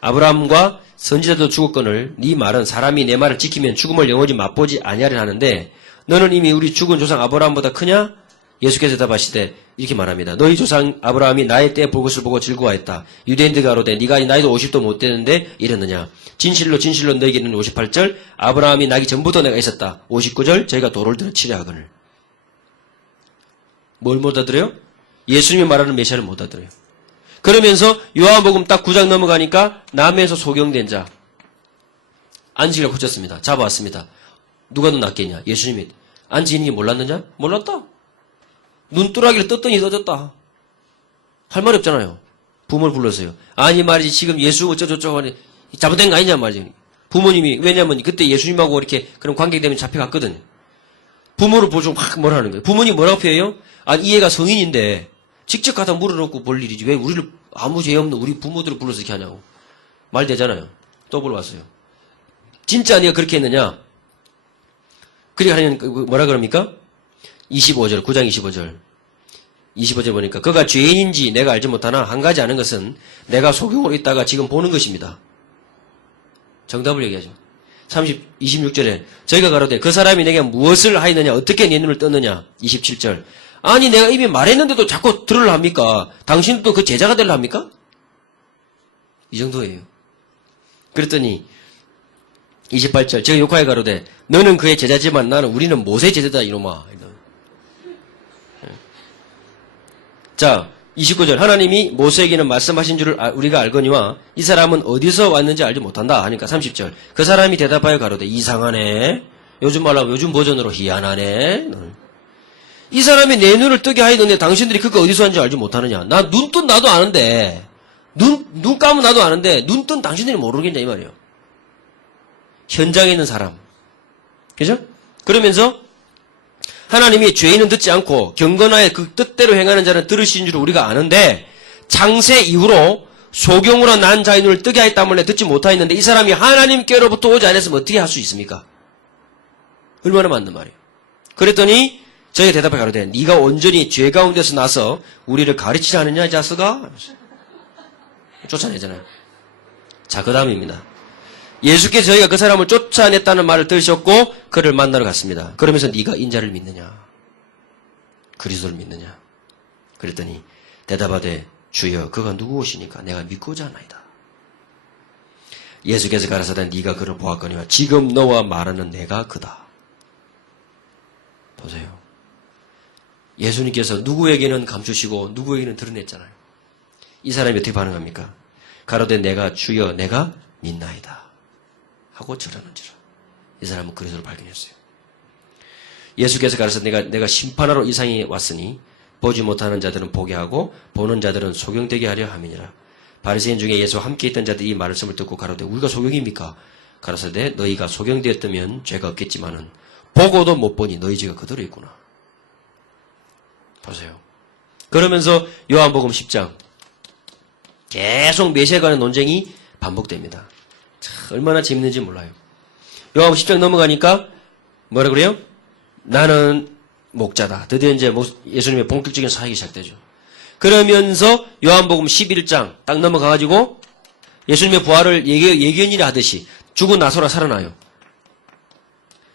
아브라함과 선지자도 죽었거늘 네 말은 사람이 내 말을 지키면 죽음을 영원히 맛보지 아니하려 하는데 너는 이미 우리 죽은 조상 아브라함보다 크냐? 예수께서 대답하시되 이렇게 말합니다. 너희 조상 아브라함이 나의 때 볼 것을 보고 즐거워했다. 유대인들 가로되 네가 나이도 50도 못 되는데 이랬느냐. 진실로 진실로 너희에게는 58절 아브라함이 나기 전부터 내가 있었다. 59절 저희가 돌을 들어 치려 하거늘. 뭘 못 알아들어요? 예수님이 말하는 메시아를 못 알아들어요. 그러면서 요한복음 딱 9장 넘어가니까 남에서 소경된 자 안지기를 고쳤습니다. 잡아왔습니다. 누가 더 낫겠냐? 예수님이. 안지인이 몰랐느냐? 몰랐다. 눈두라기를 떴더니 떠졌다. 할 말이 없잖아요. 부모를 불렀어요. 아니 말이지 지금 예수 어쩌고저쩌고 하니 잘못된 거 아니냐 말이지. 부모님이 왜냐면 그때 예수님하고 이렇게 그런 관계 때문에 잡혀갔거든. 부모를 보고 막 뭐라 하는 거예요. 부모님 뭐라고 표해요? 아니 이 애가 성인인데 직접 가다 물어놓고 볼 일이지 왜 우리를 아무 죄 없는 우리 부모들을 불러서 이렇게 하냐고. 말 되잖아요. 또 불러왔어요. 진짜 네가 그렇게 했느냐? 그렇게 하려니까 뭐라 그럽니까? 25절 9장 25절 25절 보니까 그가 죄인인지 내가 알지 못하나 한 가지 아는 것은 내가 소경으로 있다가 지금 보는 것입니다. 정답을 얘기하죠. 26절에 저희가 가로되 그 사람이 내게 무엇을 하였느냐 어떻게 내 눈을 떴느냐. 27절 아니 내가 이미 말했는데도 자꾸 들으려 합니까? 당신도 그 제자가 되려 합니까? 이 정도예요. 그랬더니 28절 제가 욕하여 가로되 너는 그의 제자지만 우리는 모세 제자다 이놈아. 자 29절 하나님이 모세에게는 말씀하신 줄을 우리가 알거니와 이 사람은 어디서 왔는지 알지 못한다 하니까 30절 그 사람이 대답하여 가로되 이상하네 요즘 말로 하면 요즘 버전으로 희한하네 이 사람이 내 눈을 뜨게 하였는데 당신들이 그가 어디서 왔는지 알지 못하느냐 나 눈 뜬 나도 아는데 눈 감은 나도 아는데 눈 뜬 당신들이 모르겠냐 이 말이에요. 현장에 있는 사람 그죠? 그러면서 하나님이 죄인은 듣지 않고 경건하여 그 뜻대로 행하는 자는 들으신 줄 우리가 아는데 창세 이후로 소경으로 난 자의 눈을 뜨게 하였다 때문에 듣지 못하였는데 이 사람이 하나님께로부터 오지 않았으면 어떻게 할 수 있습니까? 얼마나 맞는 말이에요. 그랬더니 저희가 대답해 가로되 네가 온전히 죄 가운데서 나서 우리를 가르치지 않느냐 이 자식아? 쫓아내잖아요. 자, 그 다음입니다. 예수께서 저희가 그 사람을 쫓아냈다는 말을 들으셨고 그를 만나러 갔습니다. 그러면서 네가 인자를 믿느냐? 그리스도를 믿느냐? 그랬더니 대답하되 주여 그가 누구오시니까 내가 믿고자 하나이다. 예수께서 가라사대 네가 그를 보았거니와 지금 너와 말하는 내가 그다. 보세요. 예수님께서 누구에게는 감추시고 누구에게는 드러냈잖아요. 이 사람이 어떻게 반응합니까? 가로되 내가 주여 내가 믿나이다 하고 절하는지라. 이 사람은 그리스도를 발견했어요. 예수께서 가르쳐 내가 심판하러 이 세상에 왔으니 보지 못하는 자들은 보게 하고 보는 자들은 소경되게 하려 함이니라. 바리새인 중에 예수와 함께 있던 자들이 이 말씀을 듣고 가로되 우리가 소경입니까? 가라사대 너희가 소경되었다면 죄가 없겠지만은 보고도 못 보니 너희 죄가 그대로 있구나. 보세요. 그러면서 요한복음 10장 계속 메시아에 관한 논쟁이 반복됩니다. 참 얼마나 재밌는지 몰라요. 요한복음 10장 넘어가니까 뭐라 그래요? 나는 목자다. 드디어 이제 예수님의 본격적인 사역이 시작되죠. 그러면서 요한복음 11장 딱 넘어가가지고 예수님의 부활을 예견이라 하듯이 죽은 나사로가 살아나요.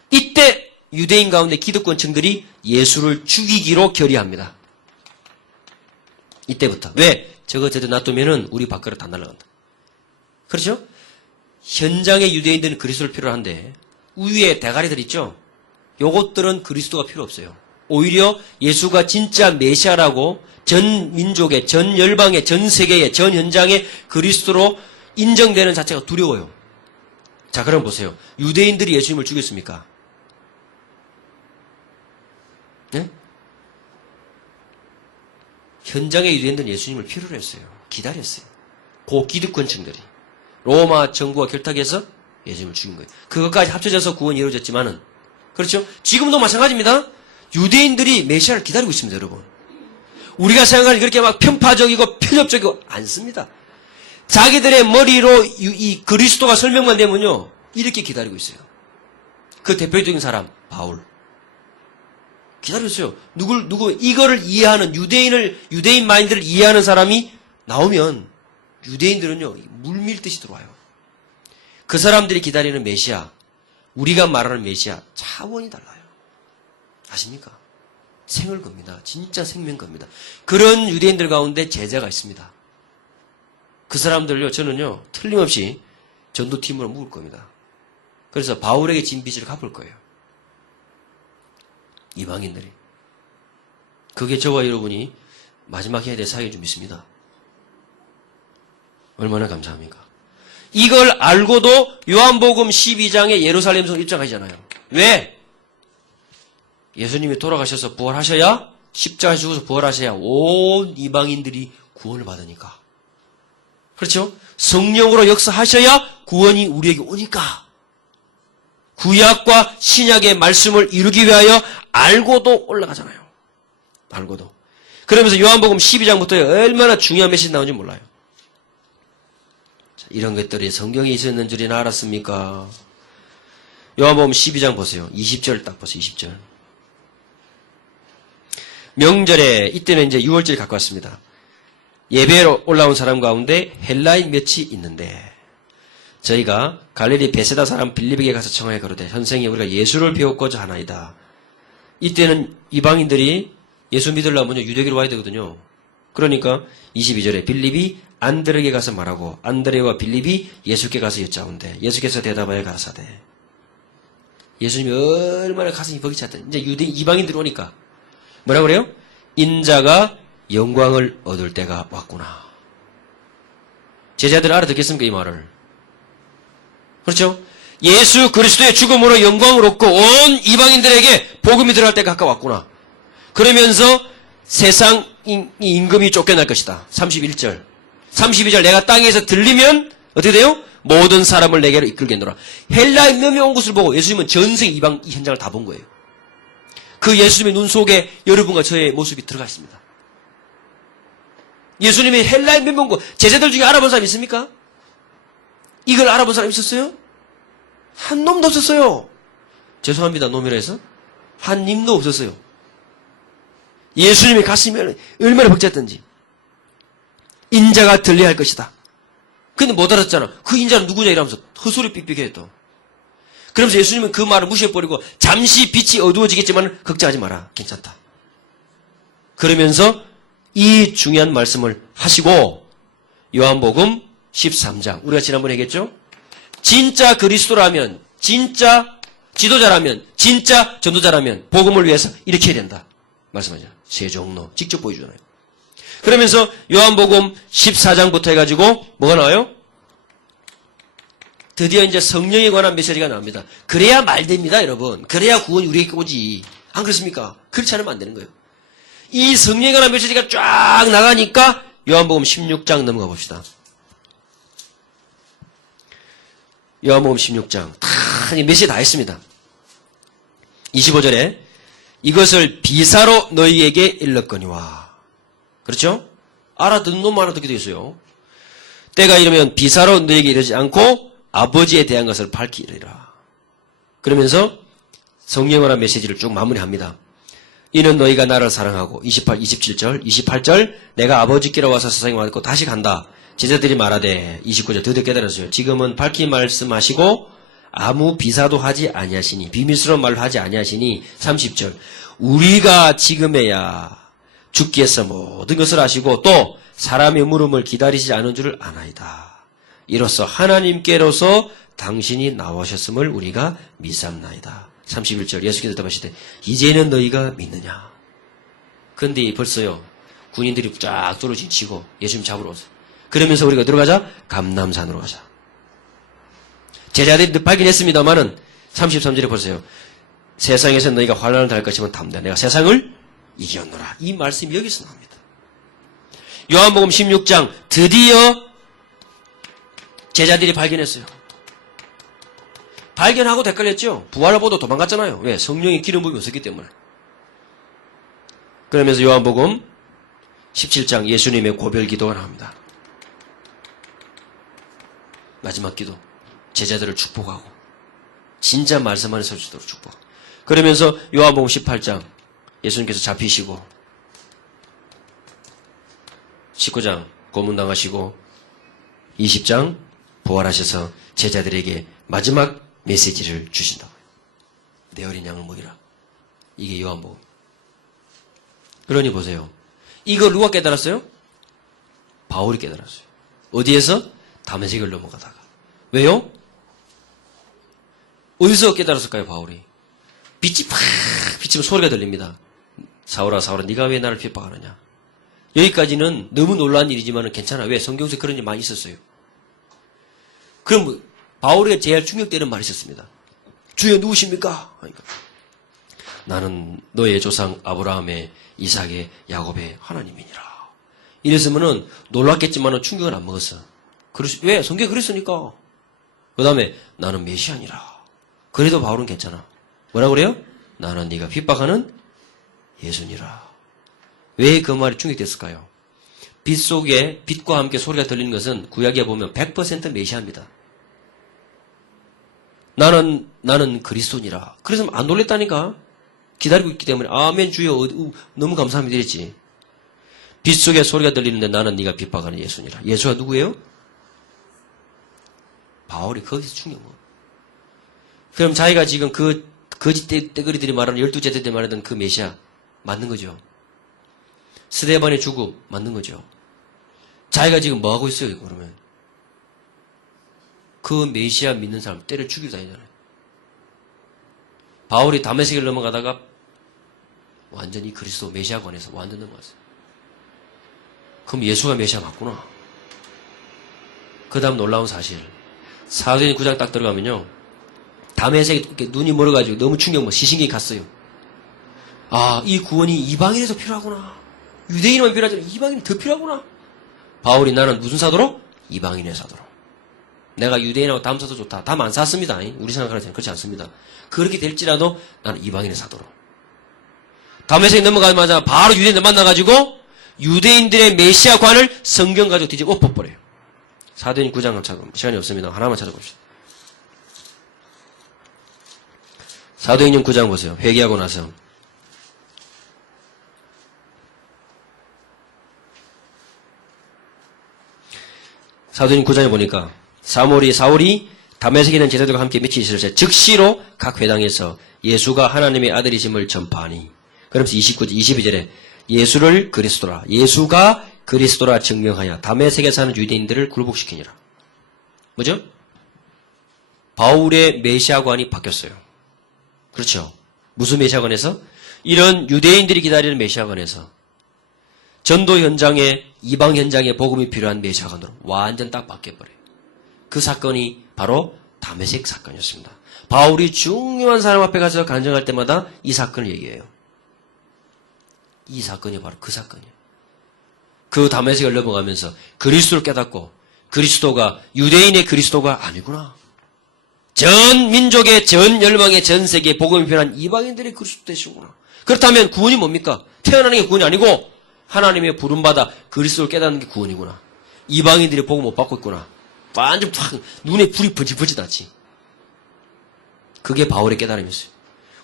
이때 유대인 가운데 기득권층들이 예수를 죽이기로 결의합니다. 이때부터. 왜? 저거 놔두면은 우리 밥그릇 다 날아간다. 그렇죠? 현장의 유대인들은 그리스도를 필요로 한데 우위에 대가리들 있죠? 요것들은 그리스도가 필요 없어요. 오히려 예수가 진짜 메시아라고 전 민족의, 전 열방의, 전 세계의, 전 현장의 그리스도로 인정되는 자체가 두려워요. 자, 그럼 보세요. 유대인들이 예수님을 죽였습니까? 네? 현장의 유대인들은 예수님을 필요로 했어요. 기다렸어요. 고기득권층들이. 로마 정부와 결탁해서 예수님을 죽인 거예요. 그것까지 합쳐져서 구원이 이루어졌지만은, 그렇죠? 지금도 마찬가지입니다. 유대인들이 메시아를 기다리고 있습니다, 여러분. 우리가 생각하는 그렇게 막 편파적이고 편협적이고 않습니다. 자기들의 머리로 이 그리스도가 설명만 되면요, 이렇게 기다리고 있어요. 그 대표적인 사람, 바울. 기다리고 있어요. 이거를 이해하는, 유대인 마인드를 이해하는 사람이 나오면, 유대인들은요, 물밀듯이 들어와요. 그 사람들이 기다리는 메시아, 우리가 말하는 메시아, 차원이 달라요. 아십니까? 생을 겁니다. 진짜 생명 겁니다. 그런 유대인들 가운데 제자가 있습니다. 그 사람들요, 저는요, 틀림없이 전도팀으로 묵을 겁니다. 그래서 바울에게 진 빚을 갚을 거예요. 이방인들이. 그게 저와 여러분이 마지막 해야 될 사역인 줄 믿습니다. 얼마나 감사합니까? 이걸 알고도 요한복음 12장에 예루살렘성 입장하잖아요. 왜? 예수님이 돌아가셔서 부활하셔야, 십자가에 죽어서 부활하셔야 온 이방인들이 구원을 받으니까. 그렇죠? 성령으로 역사하셔야 구원이 우리에게 오니까. 구약과 신약의 말씀을 이루기 위하여 알고도 올라가잖아요. 알고도. 그러면서 요한복음 12장부터 얼마나 중요한 메시지 나오는지 몰라요. 자, 이런 것들이 성경에 있었는 줄이나 알았습니까? 요한복음 12장 보세요. 20절 딱 보세요. 20절. 명절에 이때는 이제 6월절이 가까웠습니다. 예배로 올라온 사람 가운데 헬라인 몇이 있는데 저희가 갈릴리 베세다 사람 빌립에게 가서 청하여 가로되 선생이 우리가 예수를 배웠고자 하나이다. 이때는 이방인들이 예수 믿으려면 유대교로 와야 되거든요. 그러니까 22절에 빌립이 안드레에게 가서 말하고 안드레와 빌립이 예수께 가서 여짜온대. 예수께서 대답하여 가라사대. 예수님이 얼마나 가슴이 벅이 찼다. 이제 이방인들이 오니까 뭐라고 그래요? 인자가 영광을 얻을 때가 왔구나. 제자들 알아듣겠습니까? 이 말을. 그렇죠? 예수 그리스도의 죽음으로 영광을 얻고 온 이방인들에게 복음이 들어갈 때가 가까웠구나. 그러면서 세상 임금이 쫓겨날 것이다. 31절. 32절 내가 땅에서 들리면 어떻게 돼요? 모든 사람을 내게로 이끌겠노라. 헬라의 몇 온 것을 보고 예수님은 전생 이방 이 현장을 다 본 거예요. 그 예수님의 눈 속에 여러분과 저의 모습이 들어가 있습니다. 예수님이 헬라의 몇 온 것, 제자들 중에 알아본 사람 있습니까? 이걸 알아본 사람 있었어요? 한 놈도 없었어요. 죄송합니다. 놈이라 해서. 한 님도 없었어요. 예수님의 가슴이 얼마나 벅찼던지. 인자가 들려야 할 것이다. 근데 못 알았잖아. 그 인자는 누구냐 이러면서 헛소리 삑삑해 또. 그러면서 예수님은 그 말을 무시해버리고 잠시 빛이 어두워지겠지만 걱정하지 마라. 괜찮다. 그러면서 이 중요한 말씀을 하시고 요한복음 13장 우리가 지난번에 얘기했죠? 진짜 그리스도라면 진짜 지도자라면 진짜 전도자라면 복음을 위해서 이렇게 해야 된다. 말씀하죠. 세 종로 직접 보여주잖아요. 그러면서 요한복음 14장부터 해가지고 뭐가 나와요? 드디어 이제 성령에 관한 메시지가 나옵니다. 그래야 말 됩니다, 여러분. 그래야 구원이 우리에게 오지. 안 그렇습니까? 그렇지 않으면 안 되는 거예요. 이 성령에 관한 메시지가 쫙 나가니까 요한복음 16장 넘어가 봅시다. 요한복음 16장. 이 메시지 다 했습니다. 25절에 이것을 비사로 너희에게 일렀거니와. 그렇죠? 알아듣는 놈만 알아듣게 되겠어요. 때가 이르면 비사로 너희에게 이르지 않고 아버지에 대한 것을 밝히리라. 그러면서 성령에 관한 메시지를 쭉 마무리합니다. 이는 너희가 나를 사랑하고 27절, 28절 내가 아버지께로 와서 세상에 왔고 다시 간다. 제자들이 말하되 29절 드디어 깨달았어요. 지금은 밝히 말씀하시고 아무 비사도 하지 아니하시니 비밀스러운 말로 하지 아니하시니 30절 우리가 지금에야 주께서 모든 것을 아시고 또 사람의 물음을 기다리지 않은 줄을 아나이다. 이로써 하나님께로서 당신이 나오셨음을 우리가 믿삼나이다. 31절 예수께서 대답하시되 이제는 너희가 믿느냐. 그런데 벌써요 군인들이 쫙 뚫어진 치고 예수님 잡으러 오세요. 그러면서 우리가 들어가자 감람산으로 가자. 제자들이 발견했습니다마는 33절에 보세요. 세상에서 너희가 환난을 당할 것이면 담대 내가 세상을 이겼노라. 이 말씀이 여기서 나옵니다. 요한복음 16장 드디어 제자들이 발견했어요. 발견하고 헷갈렸죠. 부활을 보고 도망갔잖아요. 왜? 성령의 기름 부음이 없었기 때문에. 그러면서 요한복음 17장 예수님의 고별 기도가 나옵니다. 마지막 기도. 제자들을 축복하고 진짜 말씀 안에 설 수 있도록 축복하고. 그러면서 요한복음 18장 예수님께서 잡히시고 19장 고문당하시고 20장 부활하셔서 제자들에게 마지막 메시지를 주신다고요. 내 어린 양을 먹이라. 이게 요한복음. 그러니 보세요. 이걸 누가 깨달았어요? 바울이 깨달았어요. 어디에서? 다메섹을 넘어가다가. 왜요? 어디서 깨달았을까요, 바울이? 빛이 팍 비치면 소리가 들립니다. 사울아, 사울아, 네가 왜 나를 핍박하느냐? 여기까지는 너무 놀라운 일이지만 괜찮아. 왜? 성경에서 그런 일이 많이 있었어요. 그럼 바울에게 제일 충격되는 말이 있었습니다. 주여 누구십니까? 그러니까 나는 너의 조상 아브라함의 이삭의 야곱의 하나님이니라. 이랬으면은 놀랐겠지만은 충격을 안 먹었어. 왜? 성경에 그랬으니까. 그 다음에 나는 메시아니라. 그래도 바울은 괜찮아. 뭐라고 그래요? 나는 네가 핍박하는 예수니라. 왜 그 말이 충격됐을까요? 빛 속에 빛과 함께 소리가 들리는 것은 구약에 보면 100% 메시아입니다. 나는 그리스도니라. 그래서 안 놀랬다니까. 기다리고 있기 때문에 아멘 주여 너무 감사합니다 이랬지. 빛 속에 소리가 들리는데 나는 네가 핍박하는 예수니라. 예수가 누구예요? 바울이 거기서 충격 먹어. 그럼 자기가 지금 그 거짓 떼거리들이 말하는 12제자들이 말하던 그 메시아 맞는 거죠. 스데반의 죽음 맞는 거죠. 자기가 지금 뭐 하고 있어요 그러면? 그 메시아 믿는 사람 때려 죽이고 다니잖아요. 바울이 다메섹을 넘어가다가 완전히 그리스도 메시아관에서 완전 넘어갔어요. 그럼 예수가 메시아 맞구나. 그 다음 놀라운 사실. 사도행전 9장 딱 들어가면요. 담에색이 눈이 멀어가지고 너무 시신경이 갔어요. 아, 이 구원이 이방인에서 필요하구나. 유대인만 필요하지 않아. 이방인이 더 필요하구나. 바울이 나는 무슨 사도로? 이방인의 사도로. 내가 유대인하고 담 사도 좋다. 담 안 샀습니다. 우리 생각할 때는 그렇지 않습니다. 그렇게 될지라도 나는 이방인의 사도로. 담에색이 넘어가자마자 바로 유대인들 만나가지고 유대인들의 메시아관을 성경 가지고 뒤집어 엎어버려요. 사도행전 9장 찾아 시간이 없습니다. 하나만 찾아봅시다. 사도행전 9장 보세요. 회개하고 나서 사도행전 9장에 보니까 사울이 다메섹에 있는 제자들과 함께 며칠 있을 때 즉시로 각 회당에서 예수가 하나님의 아들이심을 전파하니. 그러면서 22절에 예수를 그리스도라. 예수가 그리스도라 증명하여 다메섹에 사는 유대인들을 굴복시키니라. 뭐죠? 바울의 메시아관이 바뀌었어요. 그렇죠? 무슨 메시아관에서? 이런 유대인들이 기다리는 메시아관에서 전도 현장에 이방 현장에 복음이 필요한 메시아관으로 완전 딱 바뀌어버려요. 그 사건이 바로 다메섹 사건이었습니다. 바울이 중요한 사람 앞에 가서 간증할 때마다 이 사건을 얘기해요. 이 사건이 바로 그 사건이에요. 그 다메섹을 넘어가면서 그리스도를 깨닫고 그리스도가 유대인의 그리스도가 아니구나. 전 민족의 전 열방의 전 세계에 복음이 필요한 이방인들의 그리스도 되시구나. 그렇다면 구원이 뭡니까? 태어나는 게 구원이 아니고 하나님의 부름받아 그리스도를 깨닫는 게 구원이구나. 이방인들이 복음 못 받고 있구나. 완전 팍 눈에 불이 번지번지 났지. 그게 바울의 깨달음이었어요.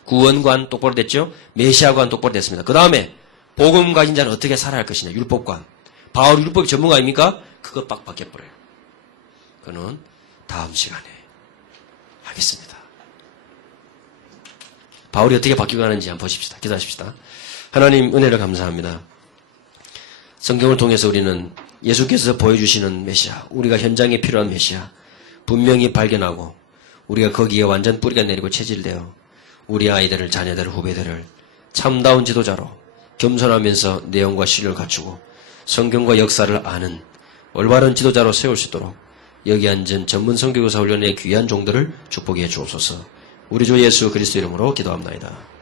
구원관 똑바로 됐죠? 메시아관 똑바로 됐습니다. 그 다음에 복음 가진 자는 어떻게 살아야 할 것이냐. 율법관. 바울 율법의 전문가 아닙니까? 그거 빡 바뀌어버려요. 그는 다음 시간에 하겠습니다. 바울이 어떻게 바뀌고 가는지 한번 보십시다. 기도하십시다. 하나님 은혜를 감사합니다. 성경을 통해서 우리는 예수께서 보여주시는 메시아, 우리가 현장에 필요한 메시아 분명히 발견하고 우리가 거기에 완전 뿌리가 내리고 체질되어 우리 아이들을, 자녀들을, 후배들을 참다운 지도자로 겸손하면서 내용과 실력을 갖추고 성경과 역사를 아는 올바른 지도자로 세울 수 있도록 여기 앉은 전문 성교교사 훈련의 귀한 종들을 축복해 주옵소서. 우리 주 예수 그리스도 이름으로 기도합나이다.